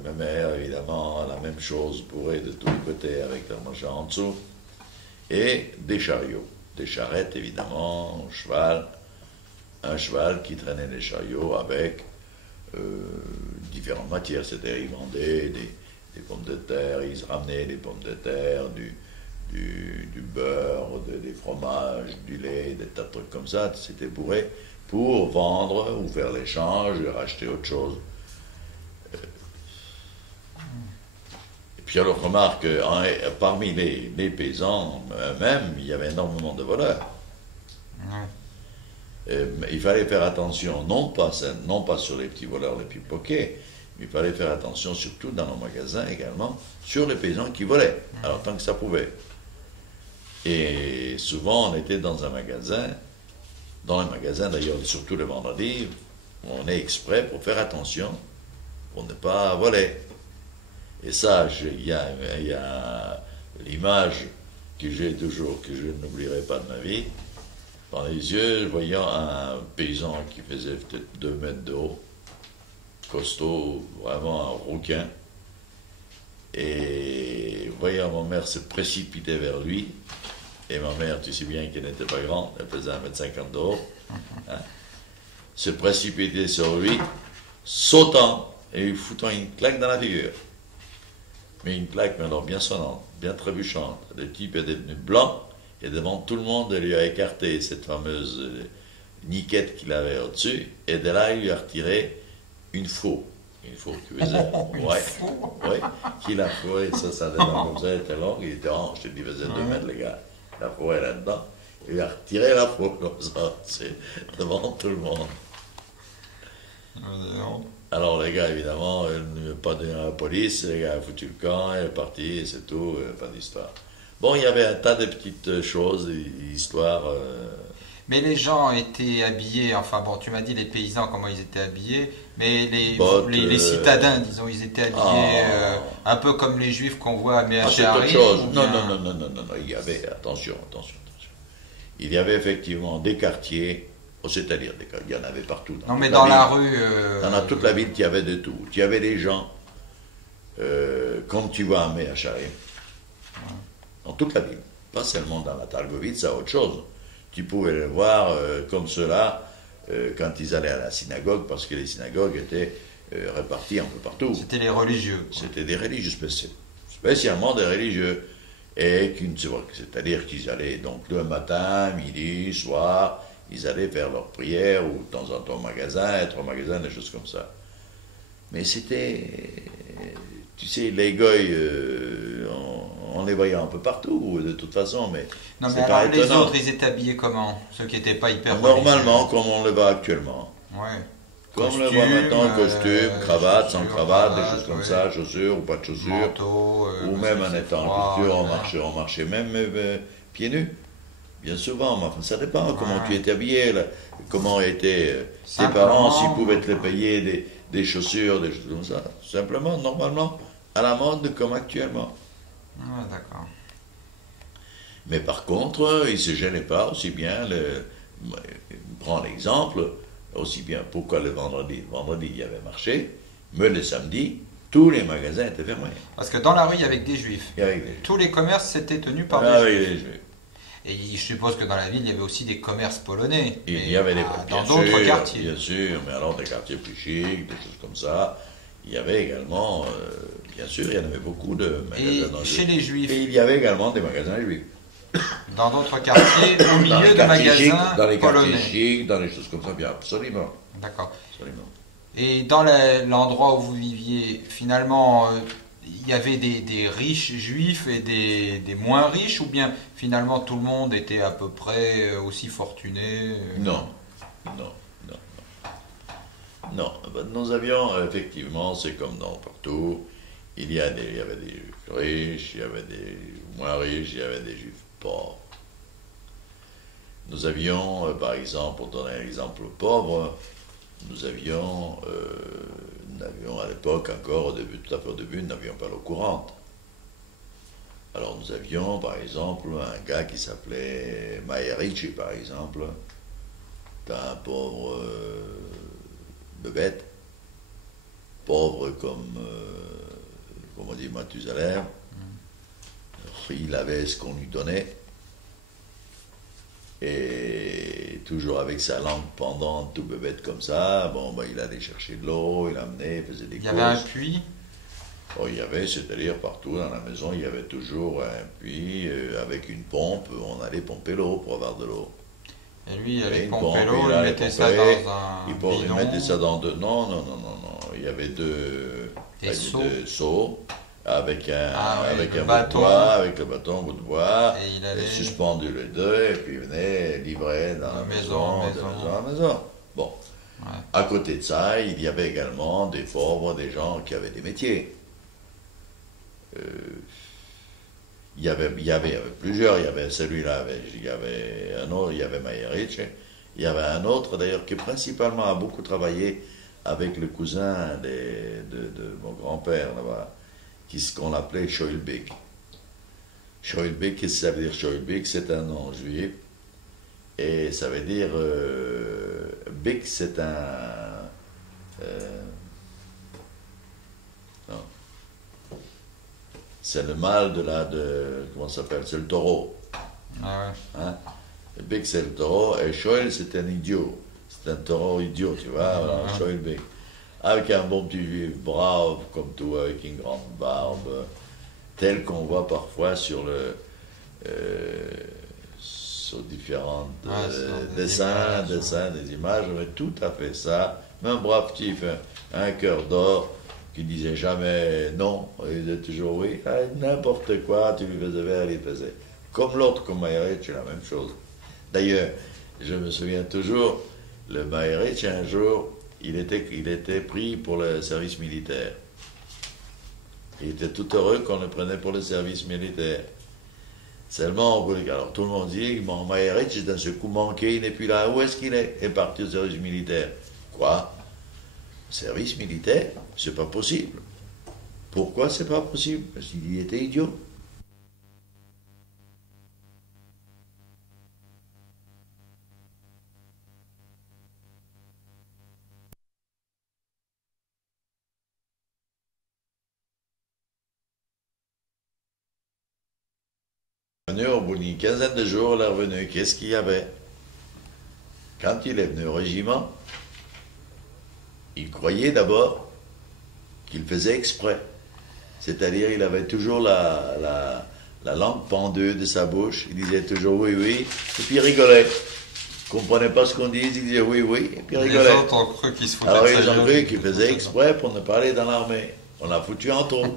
ma mère évidemment, la même chose, bourrées de tous les côtés avec leur machin en dessous, et des chariots, des charrettes évidemment, cheval, un cheval qui traînait les chariots avec différentes matières. C'est-à-dire, ils vendaient des pommes de terre, ils ramenaient des pommes de terre, du beurre, des fromages, du lait, des tas de trucs comme ça. C'était bourré pour vendre ou faire l'échange et racheter autre chose. Et puis alors, remarque, parmi les paysans eux-mêmes, il y avait énormément de voleurs. Il fallait faire attention, non pas sur les petits voleurs, les pickpockets, mais il fallait faire attention surtout dans nos magasins également, sur les paysans qui volaient, alors tant que ça pouvait. Et souvent on était dans les magasins d'ailleurs, surtout le vendredi, on est exprès pour faire attention, pour ne pas voler. Et ça, il y a l'image que j'ai toujours, que je n'oublierai pas de ma vie, dans les yeux, voyant un paysan qui faisait peut-être 2 mètres de haut, costaud, vraiment un rouquin, et voyant ma mère se précipiter vers lui, et ma mère, tu sais bien qu'elle n'était pas grande, elle faisait 1,50 m de haut, hein, se précipiter sur lui, sautant, et lui foutant une claque dans la figure. Mais une claque, mais alors bien sonnante, bien trébuchante. Le type est devenu blanc, et devant tout le monde, il lui a écarté cette fameuse niquette qu'il avait au-dessus, et de là, il lui a retiré une faux. Une faux qui faisait, qu'il a fourré, ça avait comme ça, elle était longue, il était je te dis, il faisait 2 mètres, les gars. La fourré là-dedans, il a retiré la faux comme ça, c'est devant tout le monde. Alors les gars, évidemment, il n'a pas donné à la police, les gars ont foutu le camp, il est parti, et c'est tout, pas d'histoire. Bon, il y avait un tas de petites choses, histoires. Mais les gens étaient habillés, enfin bon, tu m'as dit les paysans, comment ils étaient habillés, mais les citadins, disons, ils étaient habillés un peu comme les juifs qu'on voit à Méachari. C'est autre chose. Non, il y avait, attention. Il y avait effectivement des quartiers, c'est-à-dire, il y en avait partout. Non, mais dans la rue. Dans toute la ville, il y avait de tout. Il y avait des gens, comme tu vois à Méachari, dans toute la ville, pas seulement dans la Targovitz, c'est autre chose. Tu pouvais les voir comme cela quand ils allaient à la synagogue, parce que les synagogues étaient réparties un peu partout. C'était les religieux. C'était des religieux, spécialement des religieux. Et c'est-à-dire qu'ils allaient donc le matin, midi, soir, ils allaient faire leur prière, ou de temps en temps être au magasin, des choses comme ça. Mais c'était, tu sais, les goy, on les voyait un peu partout, de toute façon, mais non, mais alors les autres, ils étaient habillés comment? Ceux qui n'étaient pas hyper normalement, comme on le voit actuellement. Ouais. Comme on le voit maintenant, costume, cravate, sans cravate, des choses comme ça, chaussures ou pas de chaussures. Manteau, ou même en étant en culture, on marchait même pieds nus. Bien souvent, mais enfin, ça dépend comment tu étais habillé, là, comment étaient tes parents, s'ils pouvaient te les payer des chaussures, des choses comme ça. Simplement, normalement, à la mode comme actuellement. Ah, d'accord. Mais par contre, ils ne se gênaient pas aussi bien. Prends l'exemple, aussi bien pourquoi le vendredi. Le vendredi, il y avait marché, mais le samedi, tous les magasins étaient fermés. Parce que dans la rue, il y avait que des juifs. Tous les commerces étaient tenus par des juifs. Et je suppose que dans la ville, il y avait aussi des commerces polonais. Il y avait dans d'autres quartiers. Bien sûr, mais alors des quartiers plus chics, des choses comme ça. Il y avait également, bien sûr, il y en avait beaucoup de magasins. Et chez les juifs. Et il y avait également des magasins juifs. Dans d'autres quartiers, au milieu de magasins dans les polonais. Quartiers chics, dans les choses comme ça, bien absolument. D'accord. Absolument. Et dans l'endroit où vous viviez, finalement, il y avait des riches juifs et des moins riches, ou bien finalement tout le monde était à peu près aussi fortuné? Non. Nous avions, effectivement, c'est comme dans partout, il y avait des juifs riches, il y avait des moins riches, il y avait des juifs pauvres. Nous avions, par exemple, pour donner un exemple pauvre, nous avions à l'époque encore, tout à fait au début, nous n'avions pas l'eau courante. Alors nous avions, par exemple, un gars qui s'appelait Maerici, par exemple, un pauvre bebête, pauvre comme on dit Mathusalem. Il avait ce qu'on lui donnait, et toujours avec sa langue pendante, tout bébête comme ça. Bon, il allait chercher de l'eau, il amenait, il faisait des courses. Il y avait un puits? Oh, il y avait, c'est-à-dire partout dans la maison, il y avait toujours un puits avec une pompe. On allait pomper l'eau pour avoir de l'eau. Et lui, il allait une pomper pompe, l'eau, il mettait ça dans un il bidon. mettait ça dans deux. Non. Il y avait deux seaux avec un bâton. bout de bois, avec le bâton, bout de bois, et il allait suspendu les deux, et puis il venait livrer dans la maison, de maison à maison. Bon. Ouais. À côté de ça, il y avait également des pauvres, des gens qui avaient des métiers. Il y avait plusieurs, il y avait celui-là, il y avait un autre, il y avait Maïrich, il y avait un autre d'ailleurs qui principalement a beaucoup travaillé avec le cousin de mon grand-père là-bas, qu'on appelait Shoilbik. Shoilbik, qu'est-ce que ça veut dire Shoilbik? C'est un nom juif, et ça veut dire, Bik c'est un... non. C'est le mâle comment ça s'appelle? C'est le taureau. Ah ouais. Hein? Big, c'est le taureau, et Shoel, c'est un idiot. C'est un taureau idiot, tu vois, voilà, Shoel Big. Avec un bon petit juif brave, comme tout, avec une grande barbe, tel qu'on voit parfois sur différents dessins, des images, mais tout à fait ça. Un brave petit, un cœur d'or, qui disait jamais non, il disait toujours oui, n'importe quoi, tu lui faisais faire, il faisait. Comme l'autre, comme Maïrich, c'est la même chose. D'ailleurs, je me souviens toujours, le Maïrich, un jour, il était pris pour le service militaire. Il était tout heureux qu'on le prenait pour le service militaire. Seulement, alors tout le monde dit, mon Maïrich, d'un seul coup manqué, il n'est plus là. Où est-ce qu'il est? Il est parti au service militaire. Quoi? Service militaire? C'est pas possible. Pourquoi c'est pas possible? Parce qu'il était idiot. Au bout d'une quinzaine de jours, il est revenu. Qu'est-ce qu'il y avait? Quand il est venu au régiment, il croyait d'abord qu'il faisait exprès. C'est-à-dire, il avait toujours la langue pendue de sa bouche. Il disait toujours oui, oui, et puis il rigolait. Il ne comprenait pas ce qu'on disait, il disait oui, oui, et puis il rigolait. Les autres ont cru qu'il se foutait Alors, de sa ils ont gueule. cru qu'il faisait exprès pour ne pas aller dans l'armée. On l'a foutu en tôle.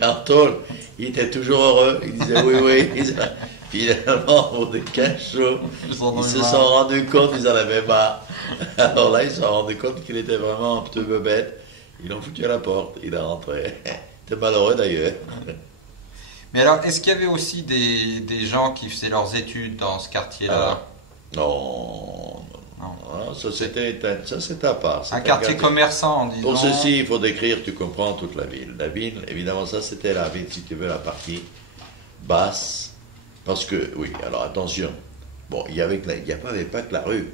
En tôle, il était toujours heureux. Il disait oui, oui. Finalement, au bout de 15 jours, ils se sont rendus compte qu'ils en avaient marre. Alors là, ils se sont rendus compte qu'il était vraiment un petit peu bête. Ils l'ont foutu à la porte. Il est rentré. Il était malheureux d'ailleurs. Mais alors, est-ce qu'il y avait aussi des gens qui faisaient leurs études dans ce quartier-là? Non. Ça c'était à part. Un quartier commerçant, disons. Pour ceci, il faut décrire, tu comprends, toute la ville. La ville, évidemment, ça c'était la ville, si tu veux, la partie basse. Parce que, oui, alors attention, bon, il n'y avait pas que la rue.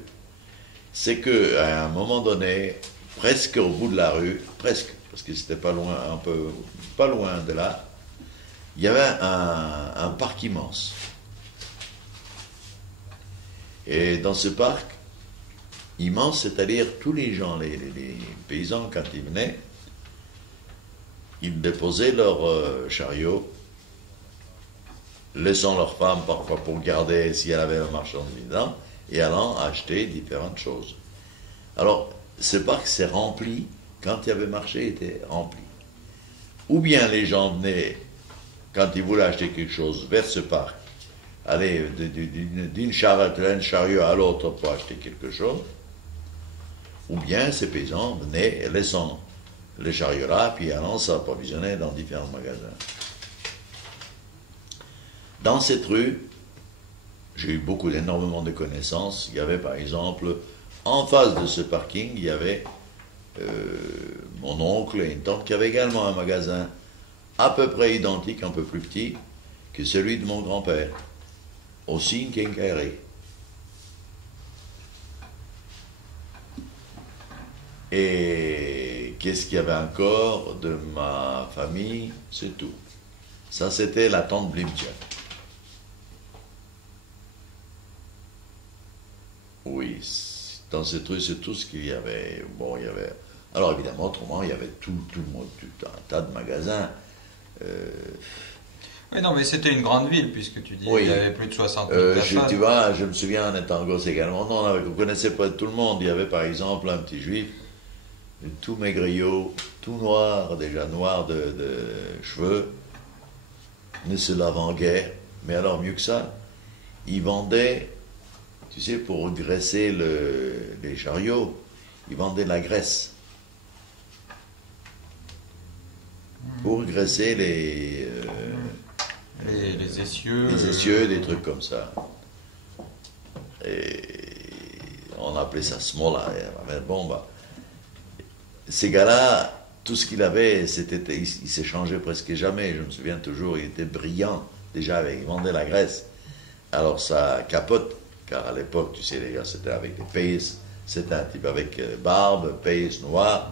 C'est qu'à un moment donné, presque au bout de la rue, presque, parce que c'était pas loin, pas loin de là, il y avait un parc immense. Et dans ce parc immense, c'est-à-dire tous les gens, les paysans, quand ils venaient, ils déposaient leur chariot, laissant leur femme parfois pour garder si elle avait un marchandise dedans, et allant acheter différentes choses. Alors, ce parc s'est rempli, quand il y avait marché, il était rempli. Ou bien les gens venaient, quand ils voulaient acheter quelque chose, vers ce parc, aller d'un chariot à l'autre pour acheter quelque chose, ou bien ces paysans venaient laissant le chariot là, puis allant s'approvisionner dans différents magasins. Dans cette rue, j'ai eu énormément de connaissances. Il y avait par exemple, en face de ce parking, il y avait mon oncle et une tante qui avaient également un magasin à peu près identique, un peu plus petit, que celui de mon grand-père. Aussi une quincaillerie. Et qu'est-ce qu'il y avait encore de ma famille? C'est tout. Ça, c'était la tante Blimtje. dans cette rue, c'est tout ce qu'il y avait. Bon, il y avait. Alors évidemment, autrement, il y avait tout un tas de magasins. Oui, non, mais c'était une grande ville, puisque tu dis Oui. qu'il y avait plus de 60 000 personnes. Tu vois, je me souviens en étant gosse également, on ne connaissait pas tout le monde. Il y avait par exemple un petit juif, tout maigriot, tout noir, déjà noir de cheveux, ne se lavant guère. Mais alors mieux que ça, il vendait, tu sais, pour graisser les chariots, il vendait de la graisse. Pour graisser les essieux. Les essieux, des trucs comme ça. Et on appelait ça smola. Bon, bah, ces gars-là, tout ce qu'il avait, il s'échangeait presque jamais. Je me souviens toujours, il était brillant. Déjà, il vendait la graisse. Alors ça capote, car à l'époque, tu sais, les gars, c'était avec des paces. C'était un type avec barbe, pace, noir.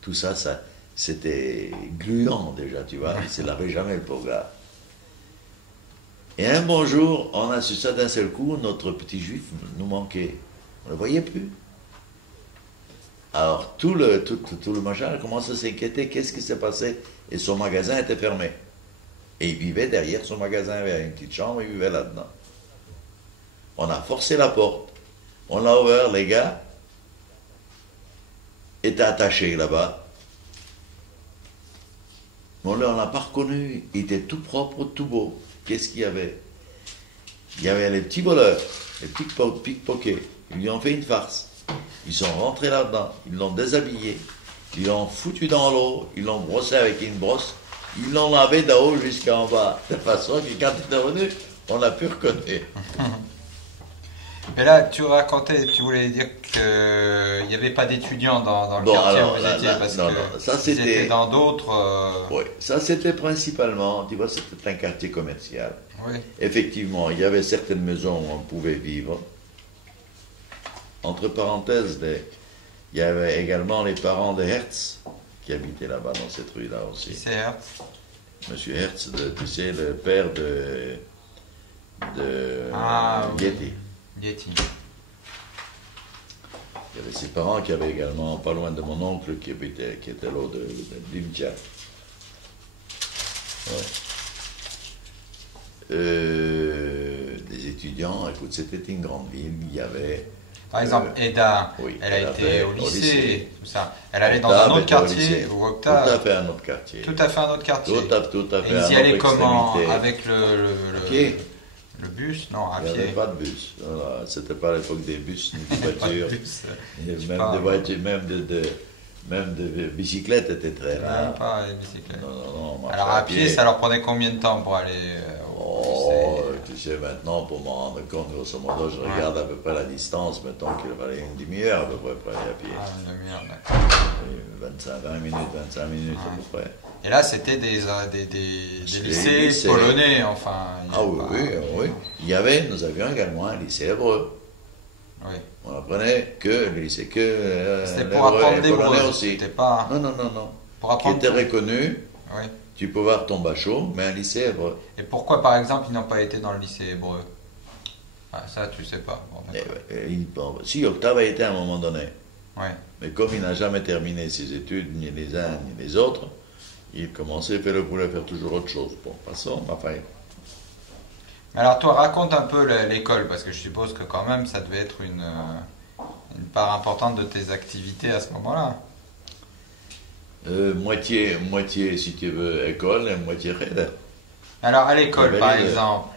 Tout ça, c'était gluant déjà, tu vois. Il ne se lavait jamais, le pauvre gars. Et un bon jour, on a su ça d'un seul coup, notre petit juif nous manquait. On ne le voyait plus. Alors, tout le machin a commencé à s'inquiéter. Qu'est-ce qui s'est passé? Et son magasin était fermé. Et il vivait derrière son magasin, il avait une petite chambre, il vivait là-dedans. On a forcé la porte. On l'a ouvert, les gars étaient attachés là-bas. Mais on ne l'a pas reconnu. Il était tout propre, tout beau. Qu'est-ce qu'il y avait? Il y avait les petits voleurs, les pickpockets. Ils lui ont fait une farce. Ils sont rentrés là-dedans. Ils l'ont déshabillé. Ils l'ont foutu dans l'eau. Ils l'ont brossé avec une brosse. Ils l'ont lavé d'en haut jusqu'en bas. De façon que quand il est revenu, on l'a pu reconnaître. Mais là, tu racontais, tu voulais dire qu'il n'y avait pas d'étudiants dans le quartier où vous étiez, parce que ça, c'était dans d'autres... Oui, ça c'était principalement, tu vois, c'était un quartier commercial. Oui. Effectivement, il y avait certaines maisons où on pouvait vivre. Entre parenthèses, il y avait également les parents de Hertz qui habitaient là-bas, dans cette rue-là aussi. C'est Hertz. Monsieur Hertz, tu sais, le père de Getty. Getty. Il y avait ses parents qui avaient également, pas loin de mon oncle, qui était là de Limtia. Ouais. Des étudiants, écoute, c'était une grande ville, il y avait... Par exemple, Eda, oui, elle a été au lycée, tout ça. Elle allait dans Octave un autre quartier, ou Octave. Tout à fait un autre quartier. Tout à fait un autre quartier. Tout à fait. Et ils y allaient comment? Extrémité. Avec le bus? Non, à pied. Il n'y pied. avait pas de bus. Voilà. C'était pas à l'époque des bus ni des voitures. Pas de voitures, même de bicyclettes étaient très rares. Pas les bicyclettes. Non, alors à pied, ça leur prenait combien de temps pour aller au lycée? Tu sais, maintenant, pour m'en rendre compte, grosso modo, je regarde à peu près la distance, mettons qu'il fallait une demi-heure à peu près pour aller à pied. Ah, une demi-heure, d'accord. 25 minutes à peu près. Et là, c'était des lycées polonais, enfin. Oui. Nous avions également un lycée hébreu. Oui. On apprenait que le lycée, c'était pour apprendre l'hébreu aussi. C'était pas... Non. Pour apprendre qui était reconnu, oui. Tu peux avoir ton bachot, mais un lycée hébreu. Et pourquoi, par exemple, ils n'ont pas été dans le lycée hébreu? Ça, tu sais pas. Bon, si, Octave a été à un moment donné. Oui. Mais comme il n'a jamais terminé ses études, ni les uns ni les autres, il commençait à voulait faire toujours autre chose. Bon, passons, enfin. Alors, toi, raconte un peu l'école, parce que je suppose que quand même, ça devait être une part importante de tes activités à ce moment-là. Moitié, si tu veux, école et moitié cheder. Alors, à l'école, par exemple.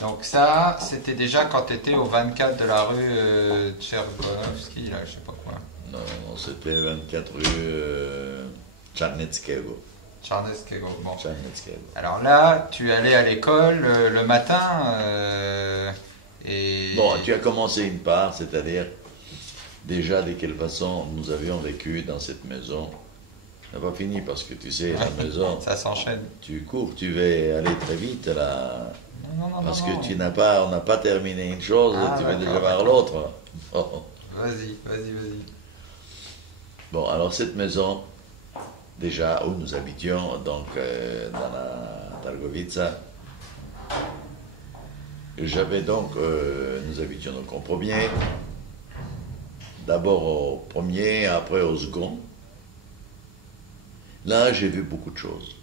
Donc ça, c'était déjà quand tu étais au 24 de la rue Tchergovsky, là, je sais pas quoi. Non, c'était 24 rue Tcharnetskego. Bon. Alors là, tu allais à l'école le matin et... Bon, tu as commencé une part, c'est-à-dire déjà de quelle façon nous avions vécu dans cette maison. Ça n'a pas fini parce que tu sais, la maison... Ça s'enchaîne. Tu cours, tu vas aller très vite là. Non, parce que on n'a pas terminé une chose, tu vas déjà voir l'autre. Oh. Vas-y. Bon, alors cette maison, déjà où nous habitions, donc dans la Targovica, j'avais donc, nous habitions donc en premier, d'abord au premier, après au second. Là, j'ai vu beaucoup de choses.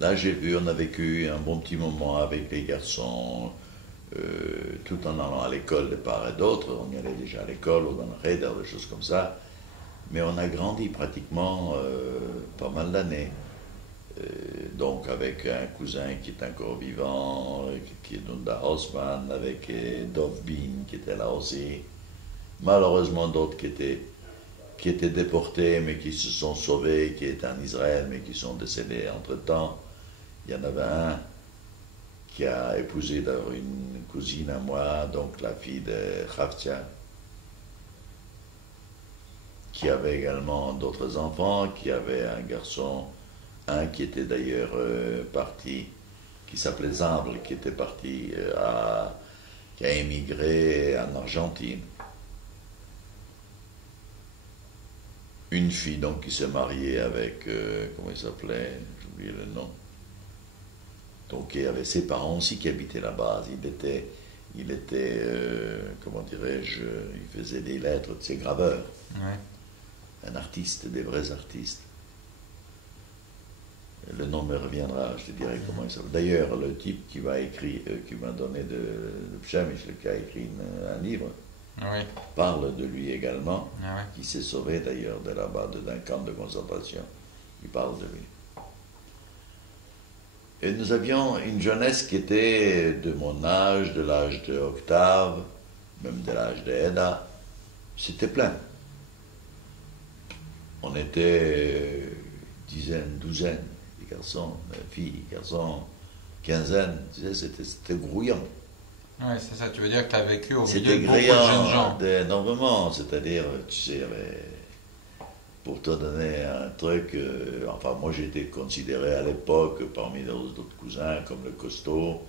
Là, on a vécu un bon petit moment avec les garçons, tout en allant à l'école de part et d'autre. On y allait déjà à l'école ou dans le Raider, des choses comme ça. Mais on a grandi pratiquement pas mal d'années. Donc avec un cousin qui est encore vivant, qui est Dunda Osman, avec Dov Bin qui était là aussi. Malheureusement d'autres qui étaient déportés mais qui se sont sauvés, qui étaient en Israël mais qui sont décédés entre-temps. Il y en avait un qui a épousé d'ailleurs une cousine à moi, donc la fille de Khaftia, qui avait également d'autres enfants, qui avait un garçon, un qui était d'ailleurs parti, qui s'appelait Zamble, qui était parti, qui a émigré en Argentine. Une fille donc qui s'est mariée avec, comment il s'appelait, j'ai oublié le nom. Donc il y avait ses parents aussi qui habitaient là-bas. Il était comment dirais-je, il faisait des lettres, de ses graveurs. Ouais. Un artiste, des vrais artistes. Le nom me reviendra, je te dirai comment il s'appelle. D'ailleurs, le type qui m'a donné de Pshamish, qui a écrit un livre, Ouais. parle de lui également, Ouais. qui s'est sauvé d'ailleurs de là-bas, d'un camp de concentration. Il parle de lui. Et nous avions une jeunesse qui était de mon âge, de l'âge de Octave, même de l'âge de Eda. C'était plein. On était dizaines, douzaines, de garçons, filles, garçons, quinzaine. Tu sais, c'était grouillant. Ouais, c'est ça. Tu veux dire que tu as vécu au milieu C'était de beaucoup de jeunes gens. gréant énormément. C'est-à-dire, tu sais, il y avait, pour te donner un truc, enfin, moi j'étais considéré à l'époque, parmi les autres cousins, comme le costaud,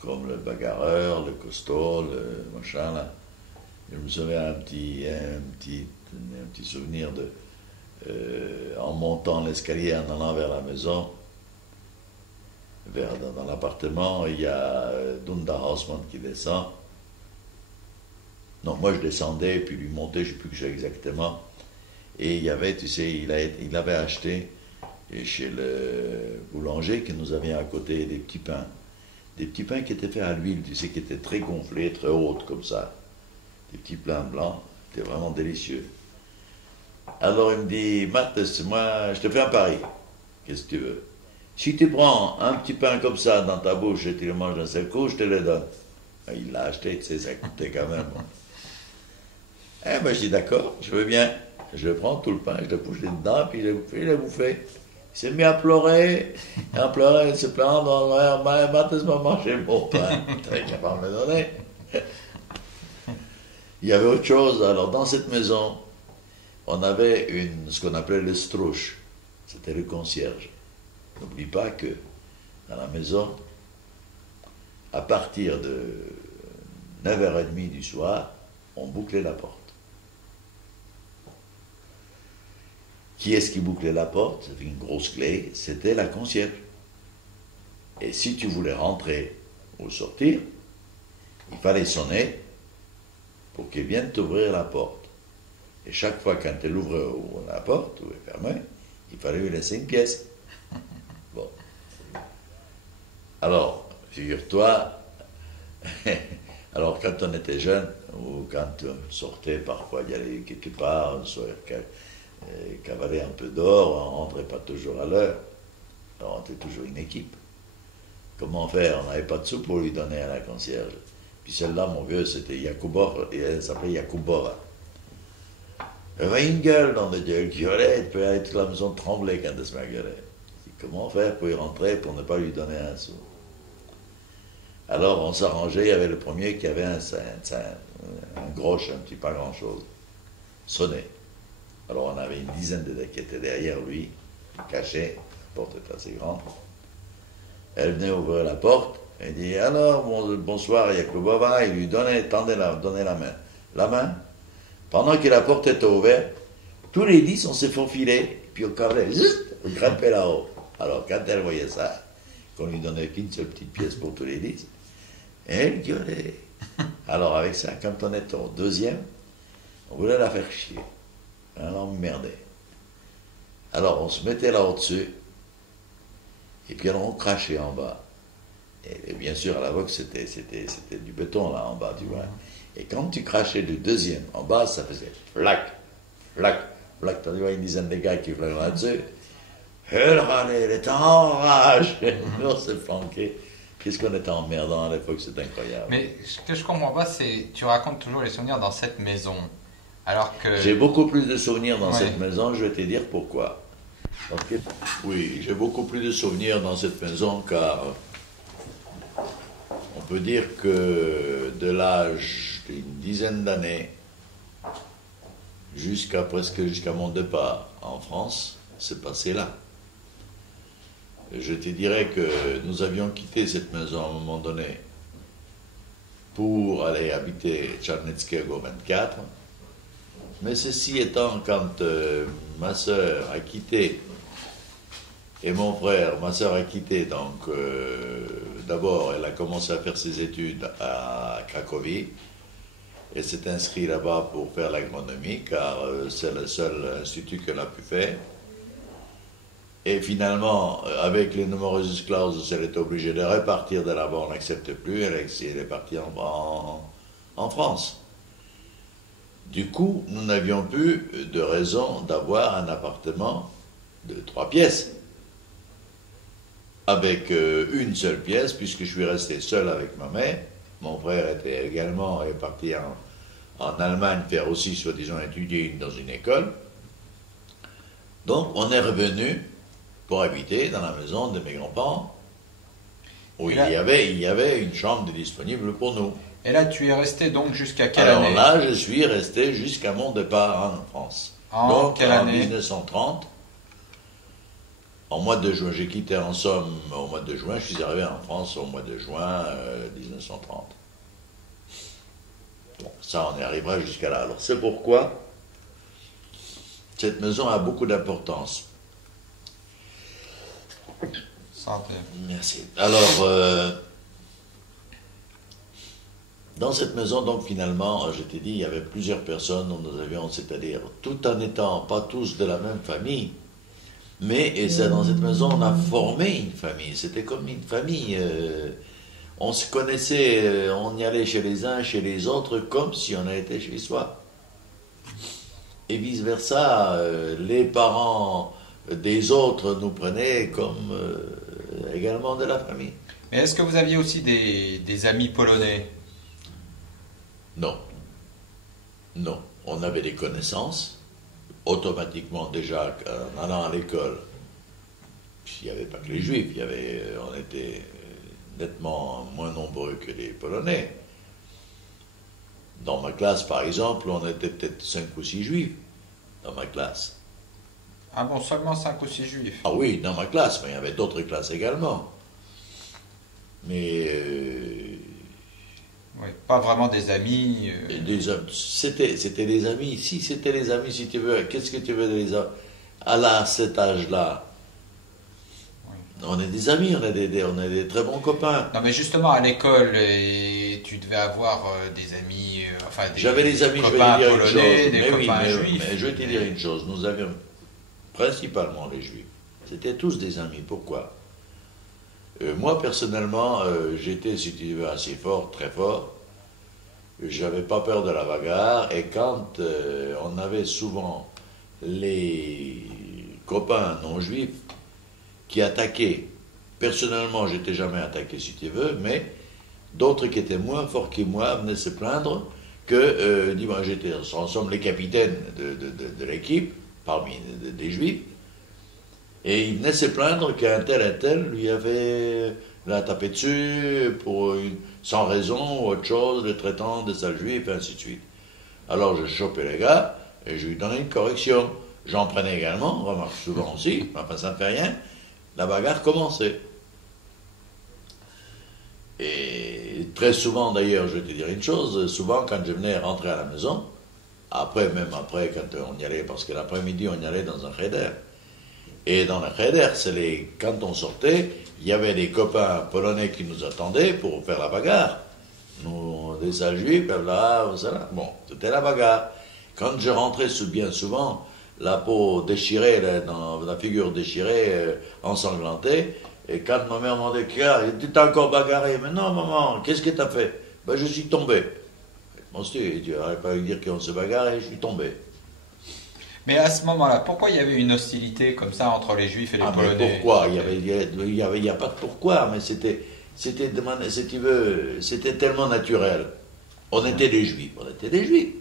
comme le bagarreur, le costaud, le machin là. Je me souviens un petit souvenir de. En montant l'escalier, en allant vers la maison, dans l'appartement, il y a Dunda Hausmann qui descend. Non, moi je descendais, puis lui montais, je ne sais plus que j'ai exactement. Et il y avait, tu sais, il avait acheté chez le boulanger que nous avions à côté des petits pains. Des petits pains qui étaient faits à l'huile, tu sais, qui étaient très gonflés, très hautes comme ça. Des petits pains blancs, c'était vraiment délicieux. Alors il me dit, Matt, moi, je te fais un pari. Qu'est-ce que tu veux? Si tu prends un petit pain comme ça dans ta bouche et tu le manges d'un seul coup, je te le donne. Il l'a acheté, tu sais, ça coûtait quand même. Eh ben, je dis d'accord, je veux bien. Je prends tout le pain, je le pousse dedans, puis il l'a bouffé. Il s'est mis à pleurer, il se plaint dans l'air, Matt, m'a mangé mon pain. Tu es capable de me donner. Il y avait autre chose, alors dans cette maison, on avait ce qu'on appelait le strouche, c'était le concierge. N'oublie pas que dans la maison, à partir de 9h30 du soir, on bouclait la porte. Qui est-ce qui bouclait la porte? C'était une grosse clé, c'était la concierge. Et si tu voulais rentrer ou sortir, il fallait sonner pour qu'elle vienne t'ouvrir la porte. Et chaque fois qu'elle ouvrait la porte, ou elle fermait, il fallait lui laisser une pièce. Bon. Alors, figure-toi, alors quand on était jeune, ou quand on sortait parfois y aller quelque part, on soit cavaler un peu d'or, on ne rentrait pas toujours à l'heure. Alors on était toujours une équipe. Comment faire? On n'avait pas de sous pour lui donner à la concierge. Puis celle-là, mon vieux, c'était Yakubor, et elle s'appelait Yakubora. Elle avait une gueule, dans de Dieu, elle gueulait, puis toute la maison tremblait quand elle se met à gueuler. Comment faire pour y rentrer, pour ne pas lui donner un sou? Alors on s'arrangeait, il y avait le premier qui avait un groche, un petit pas grand-chose, sonné. Alors on avait une dizaine de qui étaient derrière lui, cachés, la porte était assez grande. Elle venait ouvrir la porte, elle dit, alors, bonsoir Yakubova, il lui tendait la main. La main, pendant que la porte était ouverte, tous les 10, on s'est faufilés, puis on cavait, on grimpait là-haut. Alors, quand elle voyait ça, qu'on lui donnait qu'une seule petite pièce pour tous les 10, elle gueulait. Alors, avec ça, quand on était au deuxième, On voulait la faire chier. On l'emmerdait. Alors on se mettait là au-dessus, et puis alors on crachait en bas. Et bien sûr, à la voix, c'était du béton là en bas, tu vois. Et quand tu crachais du deuxième en bas, ça faisait flac, flac, flac. Tu vois une dizaine de gars qui flaquent là-dessus. Et là, il était en rage. Nous, on s'est flanqués. Qu'est-ce qu'on était emmerdant à l'époque, c'est incroyable. Mais ce que je comprends pas, c'est tu racontes toujours les souvenirs dans cette maison. Alors que... J'ai beaucoup plus de souvenirs dans cette maison, je vais te dire pourquoi. Oui, j'ai beaucoup plus de souvenirs dans cette maison car on peut dire que de l'âge d'une dizaine d'années jusqu'à mon départ en France, c'est passé là. Je te dirais que nous avions quitté cette maison à un moment donné pour aller habiter Tcharnetskego 24. Mais ceci étant, quand ma sœur a quitté, et mon frère, ma sœur a quitté, donc d'abord elle a commencé à faire ses études à Cracovie, elle s'est inscrite là-bas pour faire l'agronomie, car c'est le seul institut qu'elle a pu faire. Et finalement, avec les numerus clausus, elle était obligée de repartir de là-bas, on n'accepte plus, elle est partie en France. Du coup, nous n'avions plus de raison d'avoir un appartement de 3 pièces. Avec une seule pièce, puisque je suis resté seul avec ma mère. Mon frère était également parti en Allemagne faire aussi, soi-disant, étudier dans une école. Donc, on est revenu pour habiter dans la maison de mes grands-parents, où il y avait une chambre disponible pour nous. Et là, tu es resté donc jusqu'à quelle année? Alors là, je suis resté jusqu'à mon départ en France. Donc, quelle année? 1930. En mois de juin, j'ai quitté en Somme au mois de juin, je suis arrivé en France au mois de juin 1930. Bon, ça, on y arrivera jusqu'à là. Alors, c'est pourquoi cette maison a beaucoup d'importance. Santé. Merci. Alors, dans cette maison, donc finalement, je t'ai dit, il y avait plusieurs personnes dont nous avions, c'est-à-dire, tout en n'étant pas tous de la même famille, mais dans cette maison, on a formé une famille. C'était comme une famille. On se connaissait, on y allait chez les uns, chez les autres, comme si on était chez soi. Et vice-versa, les parents des autres nous prenaient comme également de la famille. Mais est-ce que vous aviez aussi des amis polonais? Non. Non. On avait des connaissances. Automatiquement, déjà, en allant à l'école, il n'y avait pas que les Juifs, on était nettement moins nombreux que les Polonais. Dans ma classe, par exemple, on était peut-être 5 ou 6 Juifs, dans ma classe. Ah bon, seulement 5 ou 6 Juifs? Ah oui, dans ma classe, mais il y avait d'autres classes également. Mais... oui, pas vraiment des amis. C'était des amis. Si c'était des amis, si tu veux, qu'est-ce que tu veux des amis? À cet âge-là, oui. On est des amis, on est des très bons copains. Non, mais justement, à l'école, tu devais avoir des amis, j'avais des amis, copains je vais te dire polonais, une chose. des copains juifs. Mais je vais te dire une chose, nous avions principalement les juifs. C'était tous des amis. Pourquoi? Moi, personnellement, j'étais, si tu veux, assez fort, très fort. J'avais pas peur de la bagarre. Et quand on avait souvent les copains non-juifs qui attaquaient, personnellement, j'étais jamais attaqué, si tu veux, mais d'autres qui étaient moins forts que moi venaient se plaindre que, dis-moi, j'étais en somme les capitaines de l'équipe, parmi des juifs. Et il venait se plaindre qu'un tel et tel lui avait tapé dessus sans raison ou autre chose, le traitant de sale juif, et ainsi de suite. Alors je chopais les gars et je lui donnais une correction. J'en prenais également, on remarque souvent aussi, enfin ça ne fait rien. La bagarre commençait. Et très souvent d'ailleurs, je vais te dire une chose, souvent quand je venais rentrer à la maison, même après quand on y allait, parce que l'après-midi on y allait dans un cheder. Et dans le cheder, quand on sortait, il y avait des copains polonais qui nous attendaient pour faire la bagarre. Nous, des sales juifs, là, bon, c'était la bagarre. Quand je rentrais bien souvent, la peau déchirée, dans la figure déchirée, ensanglantée, et quand ma mère m'a dit, tu t'es encore bagarré. Mais non, maman, qu'est-ce que t'as fait? Ben, je suis tombé. Bon, tu n'arrêtes pas de dire qu'on se bagarre, je suis tombé. Mais à ce moment-là, pourquoi il y avait une hostilité comme ça entre les Juifs et les Polonais? Mais pourquoi? Il y a pas de pourquoi, mais c'était, si tu veux, c'était tellement naturel. On était des Juifs, on était des Juifs.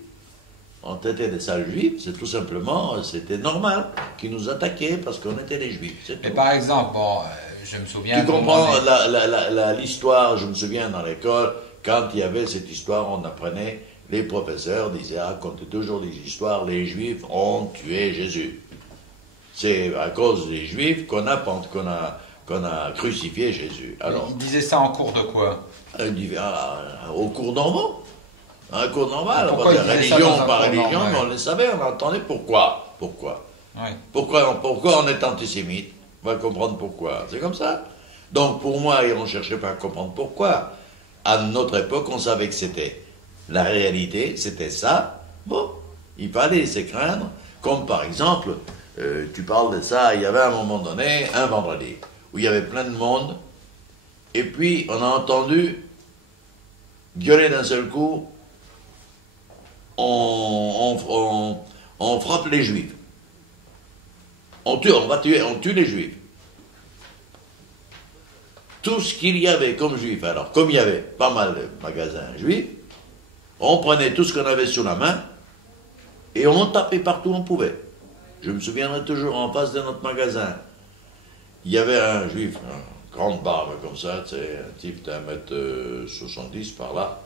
On était des sales Juifs, c'est tout simplement, c'était normal qu'ils nous attaquaient parce qu'on était des Juifs. Mais par exemple, bon, je me souviens... Tu comprends l'histoire, je me souviens dans l'école, quand il y avait cette histoire, on apprenait, les professeurs disaient, racontaient toujours des histoires, les Juifs ont tué Jésus. C'est à cause des Juifs qu'on a crucifié Jésus. Alors, ils disaient ça en cours de quoi? Au cours normal. Un cours normal, religion par religion, mais on le savait, on entendait pourquoi. Pourquoi on est antisémite? On va comprendre pourquoi. C'est comme ça. Donc pour moi, on ne cherchait pas à comprendre pourquoi. À notre époque, on savait que c'était la réalité, c'était ça. Bon, il fallait se craindre. Comme par exemple, tu parles de ça, il y avait à un moment donné, un vendredi, où il y avait plein de monde, et puis on a entendu gueuler d'un seul coup, on frappe les Juifs. On tue les Juifs. Tout ce qu'il y avait comme Juifs, alors comme il y avait pas mal de magasins Juifs, on prenait tout ce qu'on avait sous la main et on tapait partout où on pouvait. Je me souviendrai toujours, en face de notre magasin, il y avait un Juif, une grande barbe comme ça, un type d'1m70 par là.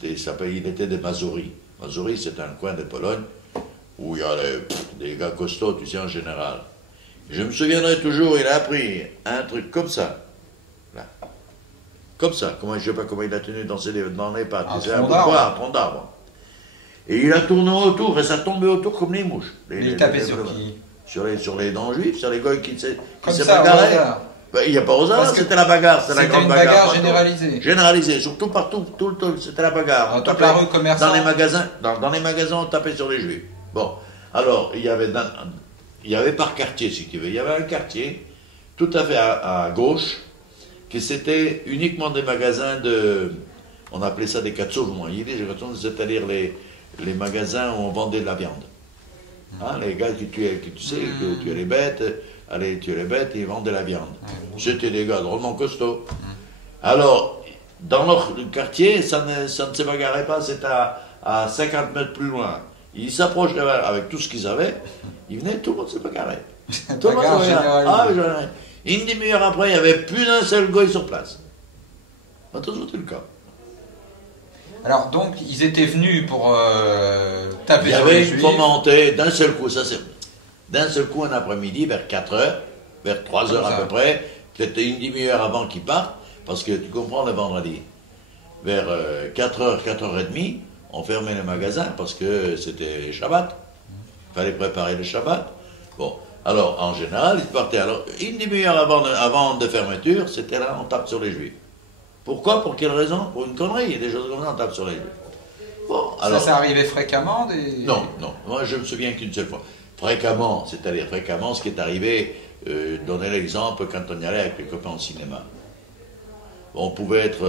Il était de Mazourie. Mazourie, c'est un coin de Pologne où il y a des gars costauds, tu sais, en général. Je me souviendrai toujours, il a pris un truc comme ça. Là. Comme ça. Je ne sais pas comment il a tenu dans les pattes. C'est un tronc d'arbre. Et il a tourné autour, et ça tombait autour comme les mouches. Il tapait sur qui? Sur les dents juifs, sur les gars qui se bagarraient. Il n'y a pas aux hasard, c'était la bagarre, c'était la grande bagarre. C'était une bagarre généralisée. Généralisée, surtout partout, c'était la bagarre. Toute la rue commerçante. Dans les magasins, on tapait sur les juifs. Bon, alors, il y avait par quartier, si tu veux, il y avait un quartier, tout à fait à gauche, que c'était uniquement des magasins on appelait ça des katsov, c'est-à-dire les magasins où on vendait de la viande. Hein, les gars qui tuaient les bêtes, allaient tuer les bêtes et ils vendaient la viande. C'était des gars drôlement costauds. Alors, dans leur quartier, ça ne se bagarrait pas, c'était à 50 mètres plus loin. Ils s'approchaient avec tout ce qu'ils avaient, ils venaient, tout le monde se bagarrait. Tout le monde se bagarrait. Une demi-heure après, il n'y avait plus d'un seul goy sur place. Ça a toujours été le cas. Alors, donc, ils étaient venus pour taper sur les Juifs. Il y avait une fomentée d'un seul coup, d'un seul coup, un après-midi, vers 4h, vers 3h à peu près, c'était une demi-heure avant qu'ils partent, parce que tu comprends, le vendredi, vers 4h, 4h30, on fermait les magasins, parce que c'était Shabbat. Il fallait préparer le Shabbat. Bon, alors, en général, ils partaient. Alors, une demi-heure avant de fermeture, c'était là, on tape sur les Juifs. Pourquoi? Pour quelle raison? Pour une connerie, il y a des choses comme ça, on tape sur les Juifs. Bon, alors, ça arrivait fréquemment Non, moi je me souviens qu'une seule fois. Fréquemment, c'est-à-dire fréquemment, ce qui est arrivé, donner l'exemple quand on y allait avec les copains au cinéma. On pouvait être,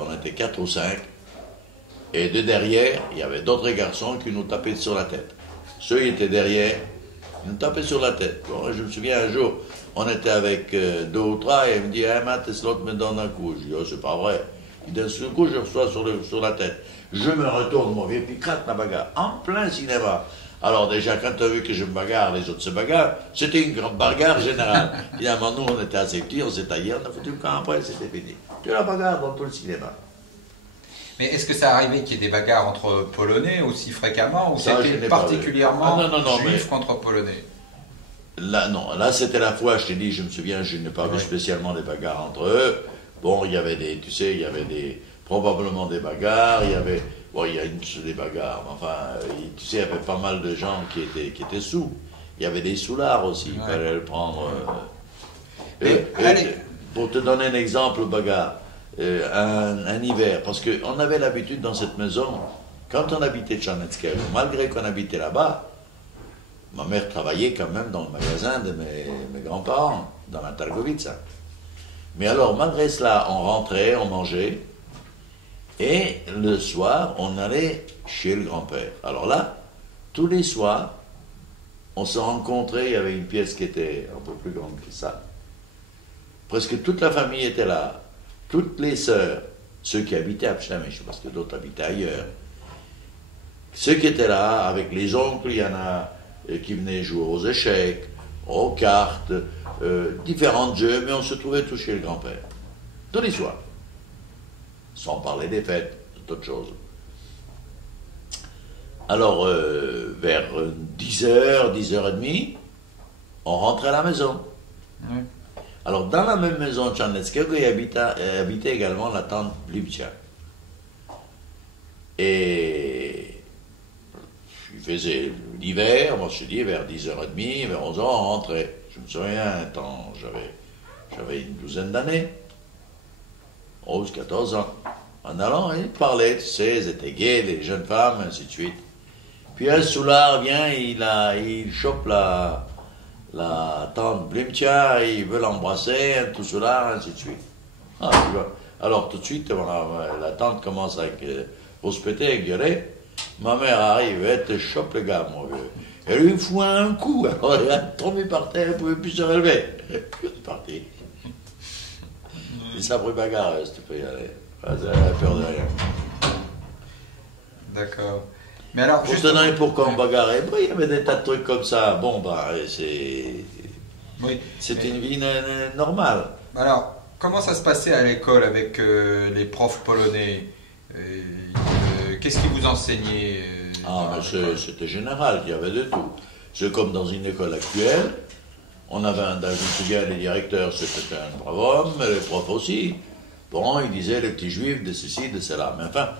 on était 4 ou 5, et de derrière, il y avait d'autres garçons qui nous tapaient sur la tête. Ceux qui étaient derrière, ils nous tapaient sur la tête. Bon, je me souviens un jour, on était avec 2 ou 3, et il me dit, hey, Matt, et l'autre me donne un coup. Je dis, oh, c'est pas vrai. Et d'un seul coup, je reçois sur la tête. Je me retourne, mon vieux, puis crate la bagarre, en plein cinéma. Alors déjà, quand tu as vu que je me bagarre, les autres se bagarrent, c'était une grande bagarre générale. Évidemment, nous, on était assez petits, on s'est taillés, on a foutu le camp après, c'était fini. Tu la bagarre dans tout le cinéma. Mais est-ce que ça arrivait qu'il y ait des bagarres entre Polonais aussi fréquemment, ou c'était particulièrement Juifs contre Polonais? Là, non, là c'était la fois, je t'ai dit, je me souviens, je n'ai pas vu spécialement des bagarres entre eux. Bon, il y avait probablement des bagarres, il y a des bagarres, mais enfin, tu sais, il y avait pas mal de gens qui étaient sous. Il y avait des soulards aussi, il fallait le prendre. Pour te donner un exemple, bagarre, un hiver, parce qu'on avait l'habitude dans cette maison Quand on habitait Czarneckiego, malgré qu'on habitait là-bas, ma mère travaillait quand même dans le magasin de mes grands-parents, dans la Targovica. Mais alors, malgré cela, on rentrait, on mangeait, et le soir, on allait chez le grand-père. Alors là, tous les soirs, on se rencontrait, il y avait une pièce qui était un peu plus grande que ça. Presque toute la famille était là, toutes les sœurs, ceux qui habitaient à Pchamich, parce que d'autres habitaient ailleurs. Ceux qui étaient là, avec les oncles, il y en a qui venaient jouer aux échecs, aux cartes, différents jeux, mais on se trouvait tous chez le grand-père. Tous les soirs. Sans parler des fêtes, d'autres choses. Alors, vers 10h, 10h30, on rentrait à la maison. Oui. Alors, dans la même maison de Czarneckiego, il habitait également la tante Blimcia. Et il faisait l'hiver, moi je dis vers 10h30, vers 11h, on rentrait. Je me souviens, un temps, j'avais une douzaine d'années, 11, 14 ans. En allant, ils parlaient, tu sais, ils étaient gays, les jeunes femmes, ainsi de suite. Puis un soulard vient, il chope la tante Blimcia, il veut l'embrasser, un tout soulard, ainsi de suite. Ah, tu vois. Alors tout de suite, la tante commence à rouspéter, à gueuler. Ma mère arrive, elle te chope le gars, mon vieux. Elle lui fout un coup, alors elle a tombé par terre, elle ne pouvait plus se relever. C'est parti. Et ça pris bagarre, tu peux y aller. Elle a peur de rien. D'accord. Mais alors, pour te donner pourquoi on bagarrait, il y avait des tas de trucs comme ça. Bon, c'est une vie normale. Alors, comment ça se passait à l'école avec les profs polonais? Qu'est-ce qu'ils vous enseignaient? C'était général, il y avait de tout. C'est comme dans une école actuelle. On avait je me souviens, les directeurs, c'était un brave homme, les profs aussi. Bon, ils disaient les petits juifs de ceci, de cela. Mais enfin,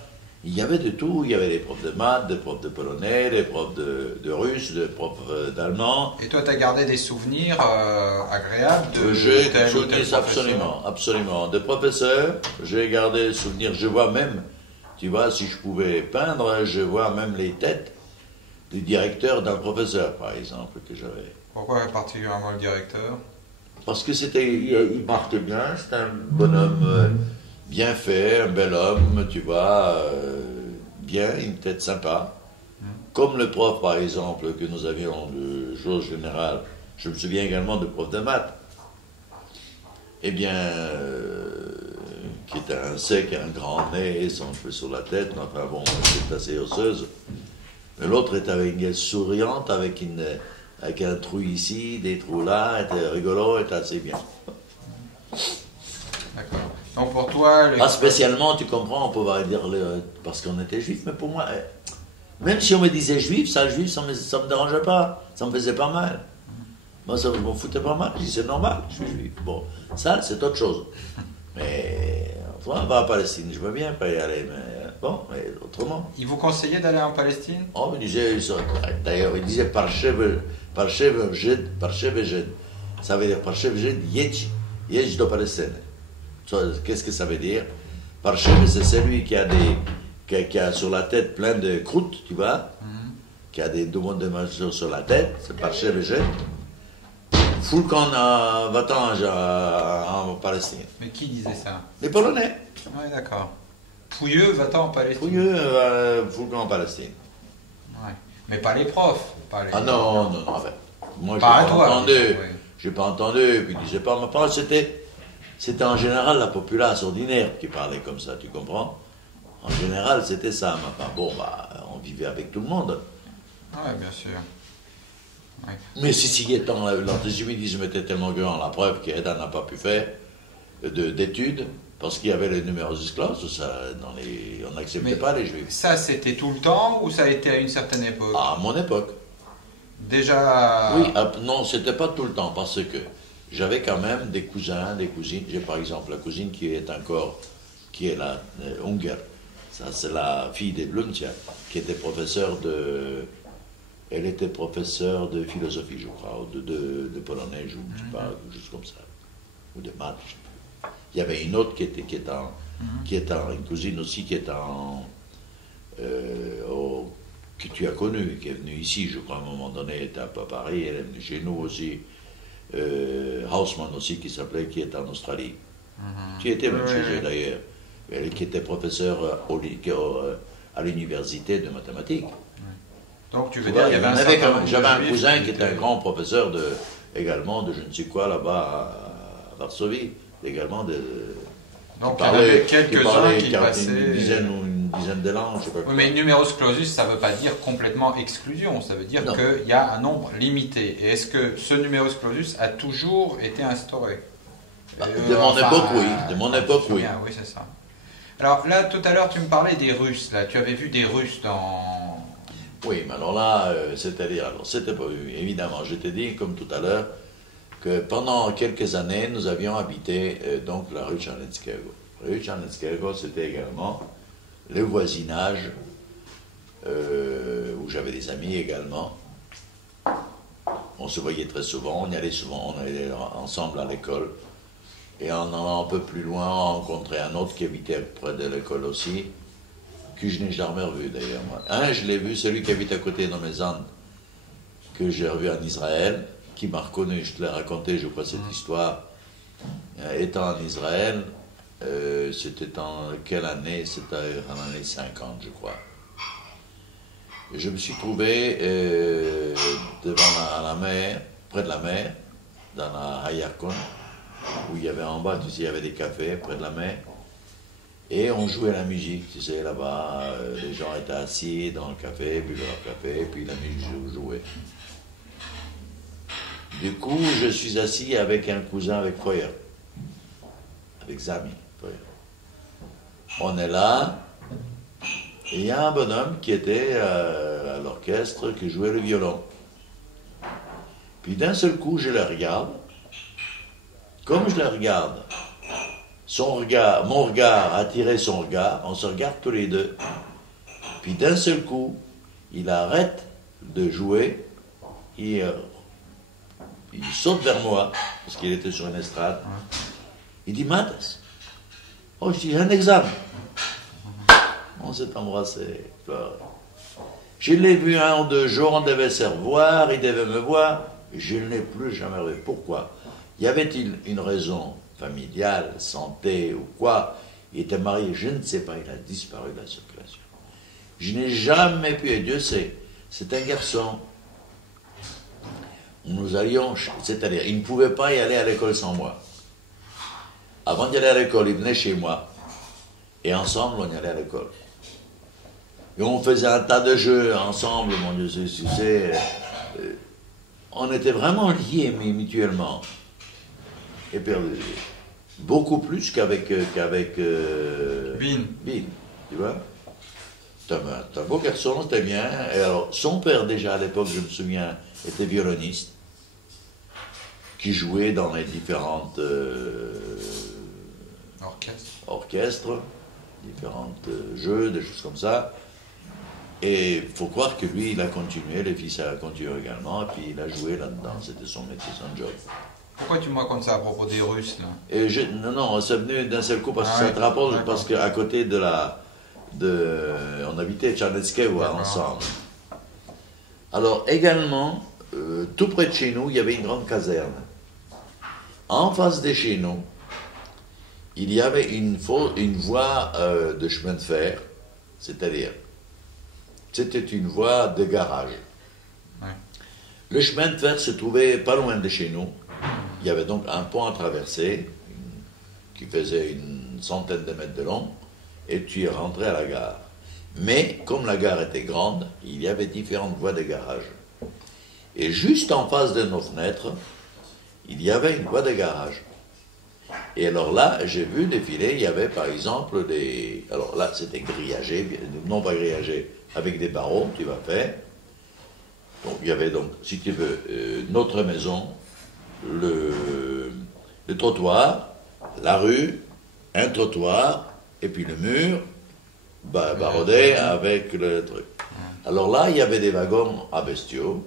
il y avait de tout. Il y avait des profs de maths, des profs de polonais, des profs de russe, des profs d'allemand. Et toi, tu as gardé des souvenirs agréables de J'ai des souvenirs, absolument. Des professeurs, j'ai gardé des souvenirs. Je vois même, tu vois, si je pouvais peindre, je vois même les têtes du directeur d'un professeur, par exemple, que j'avais. Pourquoi particulièrement le directeur? Parce que il marquait bien, c'était un bonhomme bien fait, un bel homme, tu vois, bien, une tête sympa. Comme le prof, par exemple, que nous avions de chose générale. Je me souviens également de prof de maths. Eh bien, qui était un sec, un grand nez, son cheveu sur la tête, mais enfin bon, c'était assez osseuse. L'autre était avec une gueule souriante, avec un trou ici, des trous là, était rigolo, était assez bien. D'accord. Donc pour toi... Pas spécialement, tu comprends, on pouvait dire, parce qu'on était juifs, mais pour moi, même si on me disait juif, ça me dérangeait pas, ça me faisait pas mal. Moi, ça me foutait pas mal, je dis c'est normal, je suis juif. Bon, ça, c'est autre chose. Mais, enfin, on va à Palestine, je veux bien pas y aller, mais bon, mais autrement. Il vous conseillait d'aller en Palestine? Oh, d'ailleurs, il disait par cheveux jed. Ça veut dire par cheveux jed, yej do Palestine. Qu'est-ce que ça veut dire? Par cheveux, c'est celui qui a sur la tête plein de croûtes, tu vois, qui a des demandes de majeur sur la tête, c'est par cheveux jed. Fulkan va-t'en en Palestine. Mais qui disait ça? Les Polonais. Oui, d'accord. Pouilleux va-t'en en Palestine. Pouilleux, Fulkan en Palestine. Ouais. Mais pas les profs. Pas les non. Moi, j'ai pas entendu. Puis, je sais pas, ma parole, c'était en général la populace ordinaire qui parlait comme ça, tu comprends? En général, c'était ça. Mais enfin, bon, on vivait avec tout le monde. Oui, bien sûr. Ouais. Mais si étant l'antisémitisme était tellement grand, la preuve qu'Eda n'a pas pu faire d'études, parce qu'il y avait les numerus clausus, on n'acceptait pas les juifs. Ça, c'était tout le temps ou ça a été à une certaine époque? À mon époque. Déjà... Oui, non, c'était pas tout le temps, parce que j'avais quand même des cousins, des cousines. J'ai par exemple la cousine qui est la Unger. Ça, c'est la fille de Blumtia, qui était professeure Elle était professeure de philosophie, je crois, ou de polonais, je ne sais pas, juste comme ça. Ou de maths, je ne sais plus. Il y avait une autre qui était une cousine aussi, qui est que tu as connu, qui est venue ici, je crois, à un moment donné, elle était un peu à Paris, elle est venue chez nous aussi. Hausmann aussi, qui est en Australie. Qui était même chez eux d'ailleurs. Elle qui était professeur à l'université de mathématiques. Donc tu veux dire, il y avait un certain nombre de j'avais un Juifs cousin qui était un grand professeur également de je ne sais quoi là-bas à Varsovie, également de. Donc il y en avait quelques-uns qui passaient. Une dizaine de langues, je sais pas quoi. Oui, mais numerus clausus, ça ne veut pas dire complètement exclusion, ça veut dire qu'il y a un nombre limité. Et est-ce que ce numerus clausus a toujours été instauré? De mon époque, oui. De mon époque, oui. Oui, c'est ça. Alors là, tout à l'heure, tu me parlais des Russes. Là, tu avais vu des Russes dans. Oui, mais alors là, c'est-à-dire, c'était pas évidemment, je t'ai dit, comme tout à l'heure, que pendant quelques années, nous avions habité donc la rue Tcharnetskego. La rue Tcharnetskego, c'était également le voisinage où j'avais des amis également. On se voyait très souvent, on y allait souvent, on allait ensemble à l'école. Et en allant un peu plus loin, on rencontrait un autre qui habitait près de l'école aussi, que je n'ai jamais revu d'ailleurs. Un, je l'ai vu, celui qui habite à côté de Maison, que j'ai revu en Israël, qui m'a reconnu, je te l'ai raconté, je crois, cette histoire. Étant en Israël, c'était en quelle année? C'était en l'année 50, je crois. Je me suis trouvé devant la mer, près de la mer, dans la Hayarkon, où il y avait en bas, tu sais, il y avait des cafés près de la mer. Et on jouait la musique, tu sais, là-bas, les gens étaient assis dans le café, buvaient leur café, et puis la musique jouait. Du coup, je suis assis avec un cousin, avec Feuer, avec Zami Feuer. On est là, et il y a un bonhomme qui était à l'orchestre, qui jouait le violon. Puis d'un seul coup, je le regarde. Comme je le regarde, mon regard a attiré son regard, on se regarde tous les deux. Puis d'un seul coup, il arrête de jouer, il saute vers moi, parce qu'il était sur une estrade. Il dit, Matas. Oh, je dis, un examen. On s'est embrassé, pleuré. Je l'ai vu 1 ou 2 jours, on devait se revoir, il devait me voir, je ne l'ai plus jamais revu. Pourquoi? Y avait-il une raison familiale, santé ou quoi? Il était marié, je ne sais pas, il a disparu de la circulation. Je n'ai jamais pu, et Dieu sait, c'est un garçon. Nous allions, c'est-à-dire, il ne pouvait pas y aller à l'école sans moi. Avant d'y aller à l'école, il venait chez moi, et ensemble, on y allait à l'école. Et on faisait un tas de jeux ensemble, mon Dieu, tu sais, on était vraiment liés mutuellement. Et perdu. Beaucoup plus qu'avec Bin, tu vois. C'est un beau garçon, c'était bien. Et alors, son père, déjà à l'époque, je me souviens, était violoniste, qui jouait dans les différentes orchestres, différents jeux, des choses comme ça. Et il faut croire que lui, il a continué, les fils a continué également, et puis il a joué là-dedans, c'était son métier, son job. Pourquoi tu me racontes ça à propos des Russes là? Non, c'est venu d'un seul coup parce que ça te rapporte, parce qu'à côté on habitait Tcharnetskego ensemble. Alors également, tout près de chez nous, il y avait une grande caserne. En face de chez nous, il y avait une voie de chemin de fer, c'est-à-dire, c'était une voie de garage. Ouais. Le chemin de fer se trouvait pas loin de chez nous. Il y avait donc un pont à traverser qui faisait une centaine de mètres de long et tu y rentrais à la gare. Mais comme la gare était grande, il y avait différentes voies de garage. Et juste en face de nos fenêtres, il y avait une voie de garage. Et alors là, j'ai vu défiler, il y avait par exemple des... Alors là, c'était grillagé, non pas grillagé, avec des barreaux, tu vas faire. Donc il y avait donc, si tu veux, notre maison, le trottoir, la rue, un trottoir, et puis le mur, barodé avec le truc. Alors là, il y avait des wagons à bestiaux,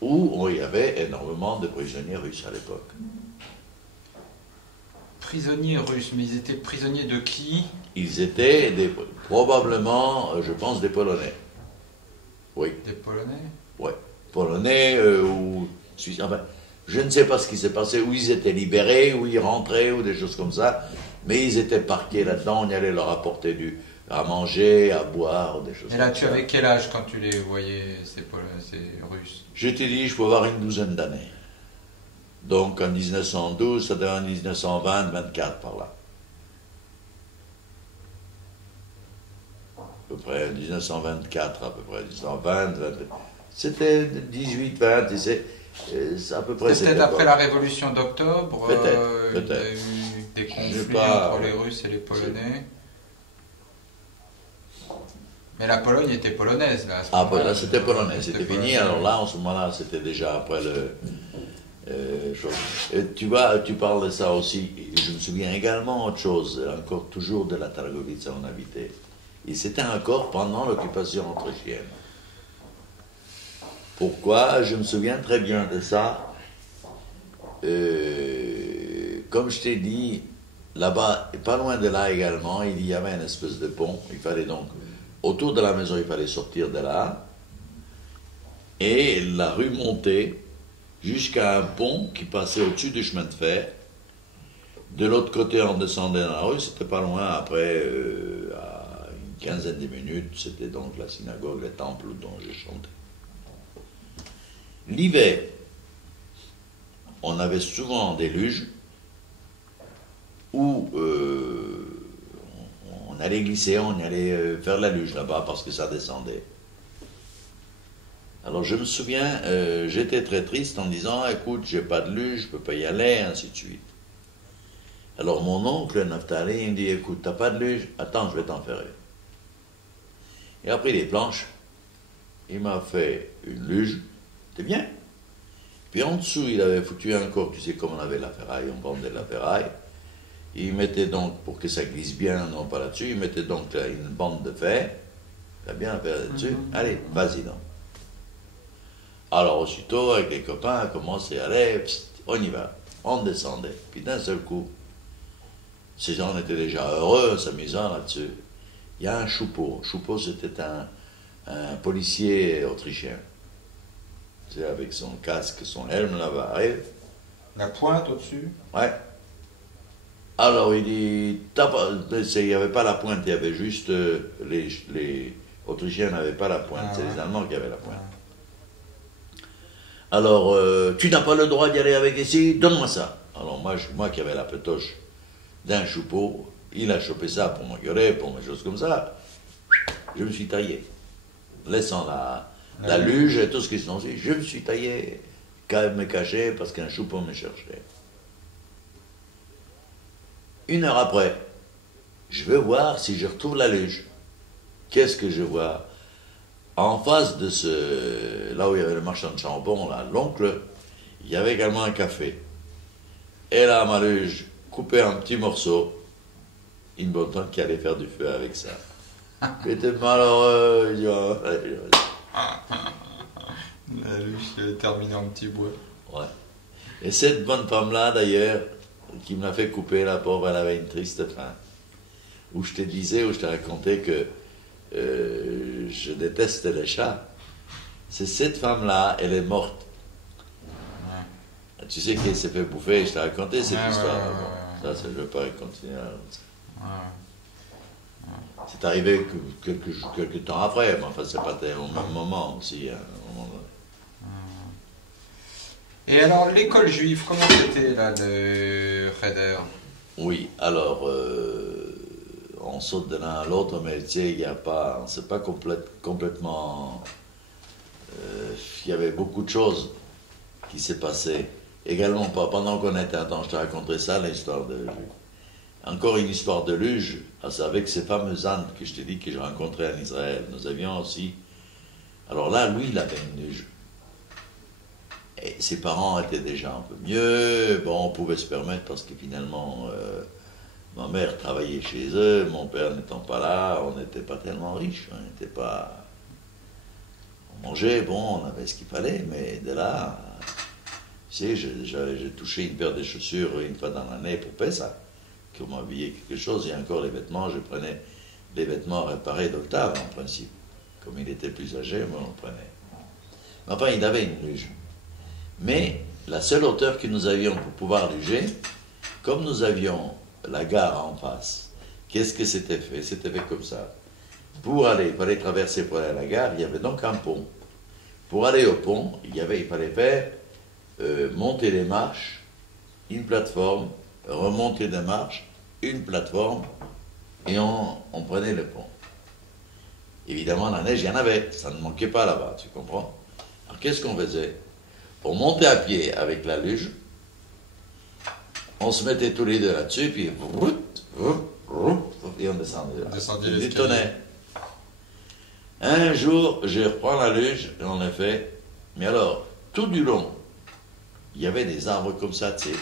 où il y avait énormément de prisonniers russes à l'époque. Prisonniers russes, mais ils étaient prisonniers de qui? Ils étaient probablement, je pense, des Polonais. Oui. Des Polonais? Oui. Polonais ou Suisses. Enfin, je ne sais pas ce qui s'est passé, où ils étaient libérés, où ils rentraient, ou des choses comme ça. Mais ils étaient parqués là-dedans, on y allait leur apporter à manger, à boire, des choses comme ça. Et là, tu avais quel âge quand tu les voyais, ces Russes? Je t'ai dit, je peux avoir une douzaine d'années. Donc en 1912, ça devait être en 1920, 24 par là. À peu près 1924, à peu près 1920, 20. C'était 18, 20, tu sais, à peu près. C'était peut-être après la révolution d'octobre. Peut-être. Il y a eu des conflits entre les Russes et les Polonais. Mais la Pologne était polonaise là. Ah, là c'était polonais, c'était fini. Alors là, en ce moment-là, c'était déjà après le. Tu vois, tu parles de ça aussi. Je me souviens également autre chose, encore toujours de la Targovica on habitait. Et c'était encore pendant l'occupation autrichienne. Pourquoi? Je me souviens très bien de ça. Comme je t'ai dit, là-bas, et pas loin de là également, il y avait une espèce de pont. Il fallait donc, autour de la maison, il fallait sortir de là. Et la rue montait jusqu'à un pont qui passait au-dessus du chemin de fer. De l'autre côté, on descendait dans la rue, c'était pas loin, après, à une quinzaine de minutes, c'était donc la synagogue, le temple dont j'ai chanté. L'hiver, on avait souvent des luges où on allait glisser, on allait faire la luge là-bas parce que ça descendait. Alors je me souviens, j'étais très triste en disant, écoute, j'ai pas de luge, je peux pas y aller, ainsi de suite. Alors mon oncle, Naftali, il me dit, écoute, t'as pas de luge, attends, je vais t'en faire une. Il a pris des planches, il m'a fait une luge, c'était bien. Puis en dessous, il avait foutu encore, tu sais comme on avait la ferraille, on vendait la ferraille. Il mettait donc, pour que ça glisse bien, non pas là-dessus, il mettait donc là, une bande de fer, t'as bien la fer là-dessus, allez, vas-y donc. Alors aussitôt, avec les copains, on commençait à aller, on y va. On descendait. Puis d'un seul coup, ces gens étaient déjà heureux, s'amusant là-dessus. Il y a un choupeau. Choupeau, c'était un policier autrichien. C'est avec son casque, son helm là-bas. La pointe au-dessus? Ouais. Alors il dit, il n'y avait pas la pointe, il y avait juste les Autrichiens n'avaient pas la pointe, c'est les Allemands qui avaient la pointe. Alors, tu n'as pas le droit d'y aller avec ici, donne-moi ça. Alors moi qui avais la petoche d'un choupeau, il a chopé ça pour m'engueuler, pour des choses comme ça. Je me suis taillé. Laissant la luge et tout ce qui se passait, je me suis taillé, me cacher parce qu'un choupeau me cherchait. 1 heure après, je vais voir si je retrouve la luge. Qu'est-ce que je vois? En face de là où il y avait le marchand de charbon, là, l'oncle, il y avait également un café. Et là, ma luge, coupée en petits morceaux, une bonne tante qui allait faire du feu avec ça. J'étais malheureux. La luge terminée en petits bois. Ouais. Et cette bonne femme-là, d'ailleurs, qui me l'a fait couper, la pauvre, elle avait une triste fin. Où je te racontais que je déteste les chats. C'est cette femme-là, elle est morte. Ouais. Tu sais qu'elle s'est fait bouffer, je t'ai raconté cette histoire. Ça, je ne veux pas continuer. C'est arrivé quelques temps après, mais enfin, c'est pas au même moment aussi. Hein, Et alors, l'école juive, comment c'était là de Cheder? Oui, alors, on saute de l'un à l'autre, mais tu sais, il n'y a pas, c'est pas complètement. Il y avait beaucoup de choses qui s'est passé. Également, pendant qu'on était, attends, je te raconterai ça, l'histoire de. Encore une histoire de luge, avec ces fameuses ânes que je t'ai dit que j'ai rencontrées en Israël. Nous avions aussi. Alors là, lui, il avait une luge. Et ses parents étaient déjà un peu mieux. Bon, on pouvait se permettre parce que finalement, ma mère travaillait chez eux, mon père n'étant pas là, on n'était pas tellement riches. On n'était pas. On mangeait, bon, on avait ce qu'il fallait, mais de là, tu sais, j'ai touché une paire de chaussures une fois dans l'année pour Pessah. pour m'habiller quelque chose, et encore les vêtements, je prenais les vêtements réparés d'Octave en principe. Comme il était plus âgé, moi on prenait. Enfin, il avait une luge. Mais la seule hauteur que nous avions pour pouvoir luger, comme nous avions la gare en face, qu'est-ce que c'était fait? C'était fait comme ça. Pour aller, il fallait traverser pour aller à la gare, il y avait donc un pont. Pour aller au pont, il fallait faire monter les marches, une plateforme, remonter des marches, une plateforme, et on prenait le pont. Évidemment, la neige, il y en avait, ça ne manquait pas là-bas, tu comprends? Alors qu'est-ce qu'on faisait? On montait à pied avec la luge, on se mettait tous les deux là-dessus, puis et on descendait là. Descendait Du tonnerre. Un jour, je reprends la luge, et en effet, mais alors, tout du long, il y avait des arbres comme ça, tu sais,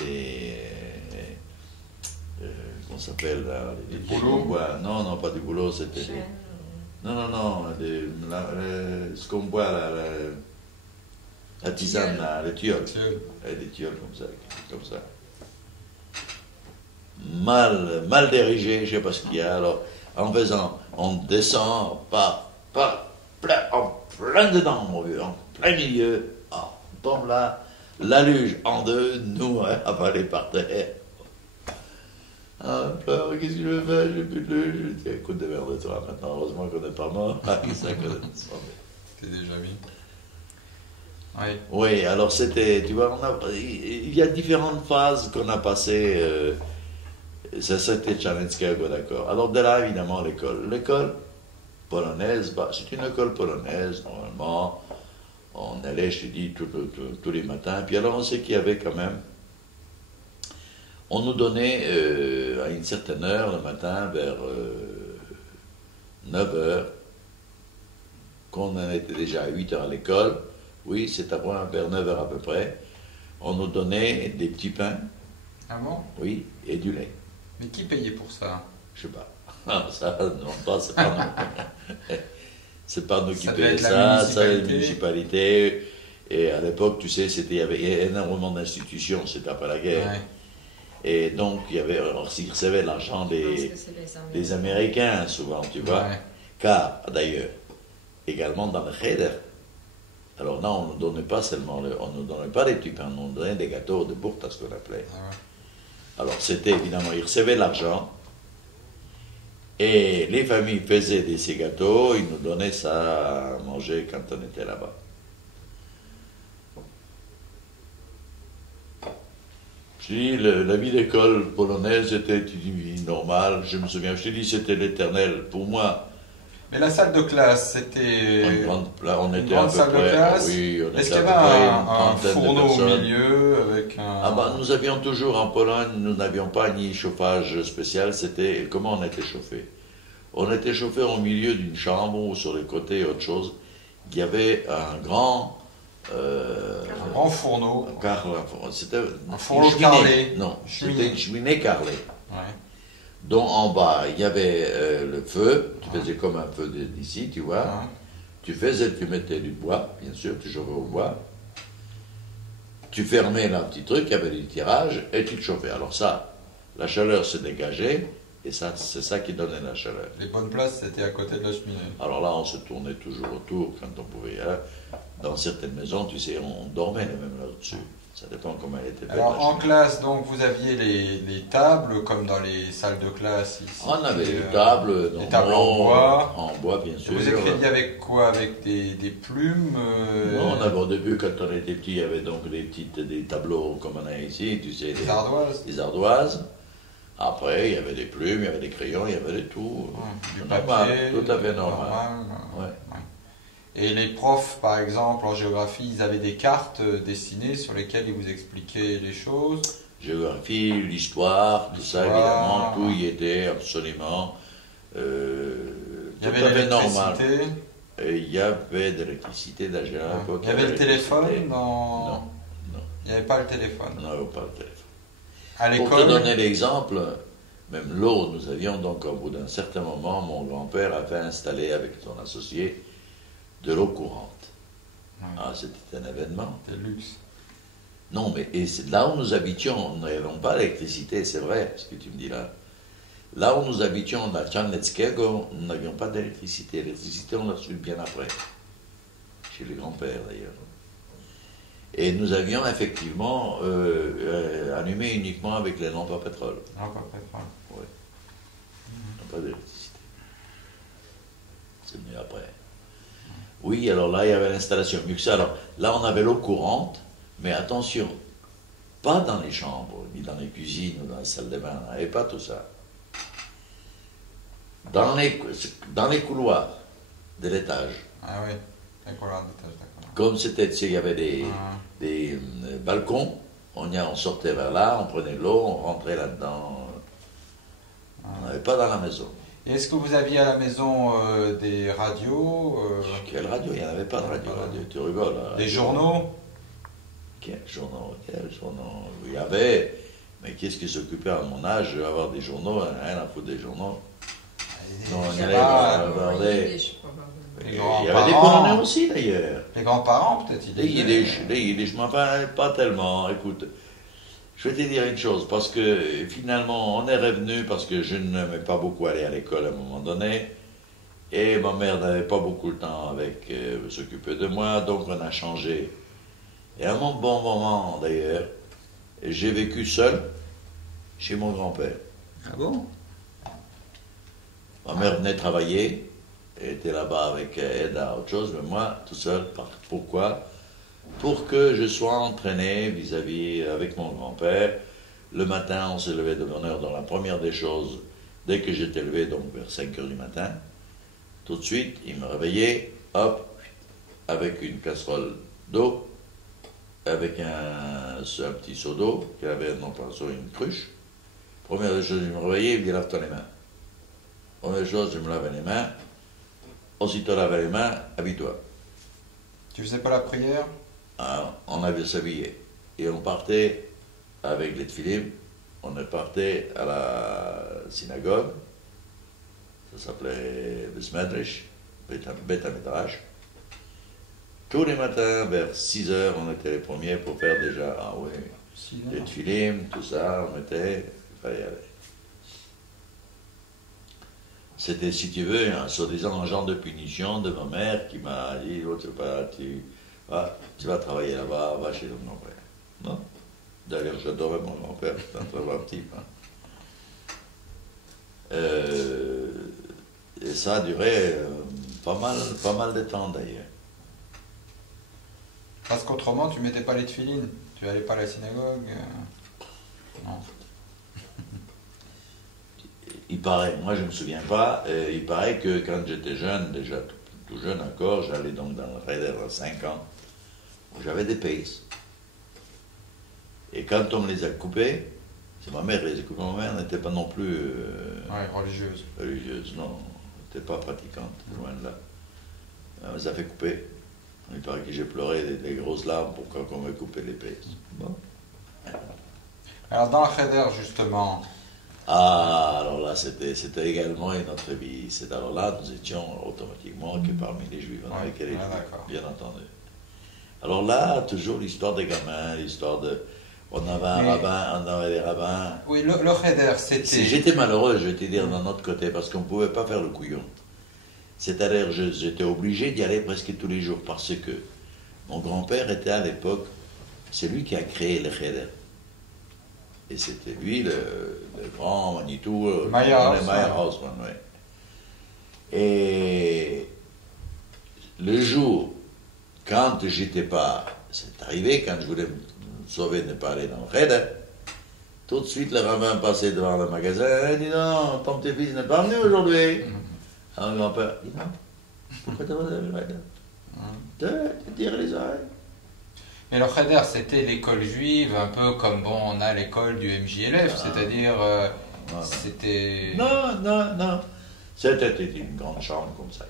comment ça s'appelle là, les bouleaux. Non, non, pas du boulot, c'était des... Non, ce qu'on boit là, la tisane, là, les tilleuls. Des tilleuls comme ça. Mal dirigé, je ne sais pas ce qu'il y a. Alors, en faisant, on descend en plein dedans, mon vieux, en plein milieu. On tombe là, la luge en deux, nous, avalés par terre. Ah, qu'est-ce que je vais faire? J'ai plus de luge. Je dis, écoute, démerde-toi, maintenant, heureusement qu'on n'est pas mort. C'est déjà mis. Oui. Oui, alors c'était, tu vois, il y a différentes phases qu'on a passées. Ça, c'était Tchanetskago, d'accord. Alors de là, évidemment, l'école. L'école polonaise, c'est une école polonaise, normalement. On allait, je te dis, tous les matins. Puis alors, on sait qu'il y avait quand même... On nous donnait à une certaine heure le matin, vers 9 heures, qu'on en était déjà à 8 heures à l'école. Oui, c'est à point vers 9 heures à peu près. On nous donnait des petits pains. Ah bon? Oui, et du lait. Mais qui payait pour ça? Je sais pas. Ça, non, c'est pas nous. C'est pas nous qui payons ça, c'est la municipalité. Et à l'époque, tu sais, il y avait énormément d'institutions, c'était après la guerre. Ouais. Et donc, ils recevaient l'argent des Américains, souvent, tu vois. Ouais. Car, d'ailleurs, également dans le Cheder, alors là, on ne nous donnait pas seulement, on ne nous donnait pas des petits pains, on nous donnait des gâteaux de bourta, ce qu'on appelait. Ah ouais. Alors, c'était évidemment, ils recevaient l'argent, et les familles faisaient ces gâteaux, ils nous donnaient ça à manger quand on était là-bas. Je dis, la vie d'école polonaise était une vie normale, je me souviens, je te dis, c'était l'éternel pour moi. Mais la salle de classe, c'était on était grande salle de classe. Oui, on Est-ce était qu'il y avait un fourneau au milieu avec un... Ah bah, nous avions toujours en Pologne, nous n'avions pas ni chauffage spécial, c'était comment on était chauffé. On était chauffé au milieu d'une chambre ou sur les côtés autre chose. Il y avait un grand fourneau. C'était un fourneau carrelé. Non, c'était une cheminée carrelée. Ouais. dont en bas, il y avait le feu, tu faisais comme un feu d'ici, tu vois. Tu mettais du bois, bien sûr, tu chauffais au bois. Tu fermais là un petit truc, il y avait du tirage, et tu te chauffais. Alors ça, la chaleur se dégageait, et ça, c'est ça qui donnait la chaleur. Les bonnes places, c'était à côté de la cheminée. Alors là, on se tournait toujours autour quand on pouvait. Hein. Dans certaines maisons, tu sais, on dormait même là-dessus. Ça dépend comment elle était faite. Alors en classe, donc vous aviez les tables comme dans les salles de classe ici. On avait des tables, des tables en bois. En bois, bien sûr. Et vous écriviez avec quoi? Avec des plumes Non, on avait au début, quand on était petit, il y avait donc des tableaux comme on a ici, tu sais. Des ardoises. Des ardoises. Après, il y avait des plumes, il y avait des crayons, il y avait de tout. Du normal, papier. tout à fait normal. Ouais. Et les profs, par exemple, en géographie, ils avaient des cartes dessinées sur lesquelles ils vous expliquaient les choses. Géographie, l'histoire, tout ça, évidemment, tout y était absolument tout à fait normal. Il y avait de l'électricité d'ailleurs à l'époque. Il y avait le téléphone Non. Il n'y avait pas le téléphone. Non, il n'y avait pas le téléphone. À l'école. Pour te donner l'exemple, même l'eau, nous avions donc au bout d'un certain moment, mon grand-père a fait installer avec son associé de l'eau courante. Ah, c'était un événement. C'était luxe. Non, mais et c'est là où nous habitions, nous n'avions pas l'électricité, c'est vrai, ce que tu me dis là. Là où nous habitions, dans Tchanetskego, nous n'avions pas d'électricité. L'électricité, on l'a reçue bien après. Chez le grand-père, d'ailleurs. Et nous avions effectivement allumé uniquement avec les lampes à pétrole. Lampes à pétrole. Oui. Pas d'électricité. C'est mieux après. Oui, alors là, il y avait l'installation. Mieux que ça, alors là, on avait l'eau courante, mais attention, pas dans les chambres, ni dans les cuisines, ou dans les salles de bain, on n'avait pas tout ça. Dans les couloirs de l'étage. Ah oui, les couloirs d'étage, d'accord. Comme c'était, tu sais, il y avait des balcons, on sortait vers là, on prenait l'eau, on rentrait là-dedans. On n'avait pas dans la maison. Et est-ce que vous aviez à la maison des radios Quelle radio? Il n'y en avait pas de radio, tu rigoles. Des journaux? Quel journaux? Il y avait, mais qu'est-ce qui s'occupait à mon âge d'avoir des journaux? Rien à foutre des journaux. Non, il y avait des polonais aussi d'ailleurs. Les grands-parents peut-être? Les Yiddish, mais pas tellement. Écoute, je vais te dire une chose, parce que finalement on est revenu parce que je n'aimais pas beaucoup aller à l'école à un moment donné, et ma mère n'avait pas beaucoup de temps avec s'occuper de moi, donc on a changé. Et à un bon moment d'ailleurs, j'ai vécu seul chez mon grand-père. Ah bon? Ma mère venait travailler, elle était là-bas avec Eda, autre chose, mais moi, tout seul. Pourquoi? Pour que je sois entraîné vis-à-vis avec mon grand-père. Le matin, on s'est levé de bonne heure. Dans la première des choses, dès que j'étais levé, donc vers 5 heures du matin, tout de suite, il me réveillait, hop, avec une casserole d'eau, avec un petit seau d'eau, qui avait non pas sur une cruche. Première des choses, il me réveillait, il me dit lave-toi les mains. Première chose, je me lavais les mains. Aussitôt laver les mains, habille-toi. Tu faisais pas la prière? Alors, on avait s'habillé. Et on partait avec les tfilim. On partait à la synagogue. Ça s'appelait Besmedrish, Bet HaMidrash. Tous les matins, vers 6 heures, on était les premiers pour faire déjà, les tfilim, tout ça, il fallait y aller. C'était, si tu veux, soi-disant un genre de punition de ma mère qui m'a dit tu vas travailler là-bas, va chez ton grand-père. Non. D'ailleurs, j'adorais mon grand-père, c'est un très bon type. Et ça a duré pas mal de temps d'ailleurs. Parce qu'autrement, tu mettais pas les tefilines, tu n'allais pas à la synagogue. Non. Il paraît, moi je ne me souviens pas, il paraît que quand j'étais jeune, déjà tout jeune encore, j'allais donc dans le Raider à 5 ans, où j'avais des pays. Et quand on me les a coupés, c'est ma mère qui les a coupés, ma mère n'était pas non plus religieuse. Religieuse, non, n'était pas pratiquante, loin de là. Elle me les a fait couper. Il paraît que j'ai pleuré des grosses larmes pour qu'on me coupe les pays. Bon. Alors dans le Cheder justement... Ah, alors là, c'était également une autre vie. Alors là, nous étions automatiquement que parmi les Juifs. On avait les Juifs, bien entendu. Alors là, toujours l'histoire des gamins, l'histoire de... On avait un rabbin, on avait des rabbins. Oui, le Cheder, c'était... J'étais malheureux, je vais te dire, d'un autre côté, parce qu'on ne pouvait pas faire le couillon. C'est-à-dire, j'étais obligé d'y aller presque tous les jours, parce que mon grand-père était à l'époque, c'est lui qui a créé le Cheder. Et c'était lui, le grand Manitou, Meyer Hausmann, oui. Et le jour, quand j'étais pas, c'est arrivé, quand je voulais me sauver de ne pas aller dans le Cheder, tout de suite le rabbin passait devant le magasin, il dit non, ton petit-fils n'est pas venu aujourd'hui. Alors le grand-père dit non, pourquoi tu vas dans le Cheder? De tirer les oreilles. Mais le Cheder, c'était l'école juive, un peu comme on a l'école du MJLF, c'est-à-dire, c'était... Non. C'était une grande chambre comme ça.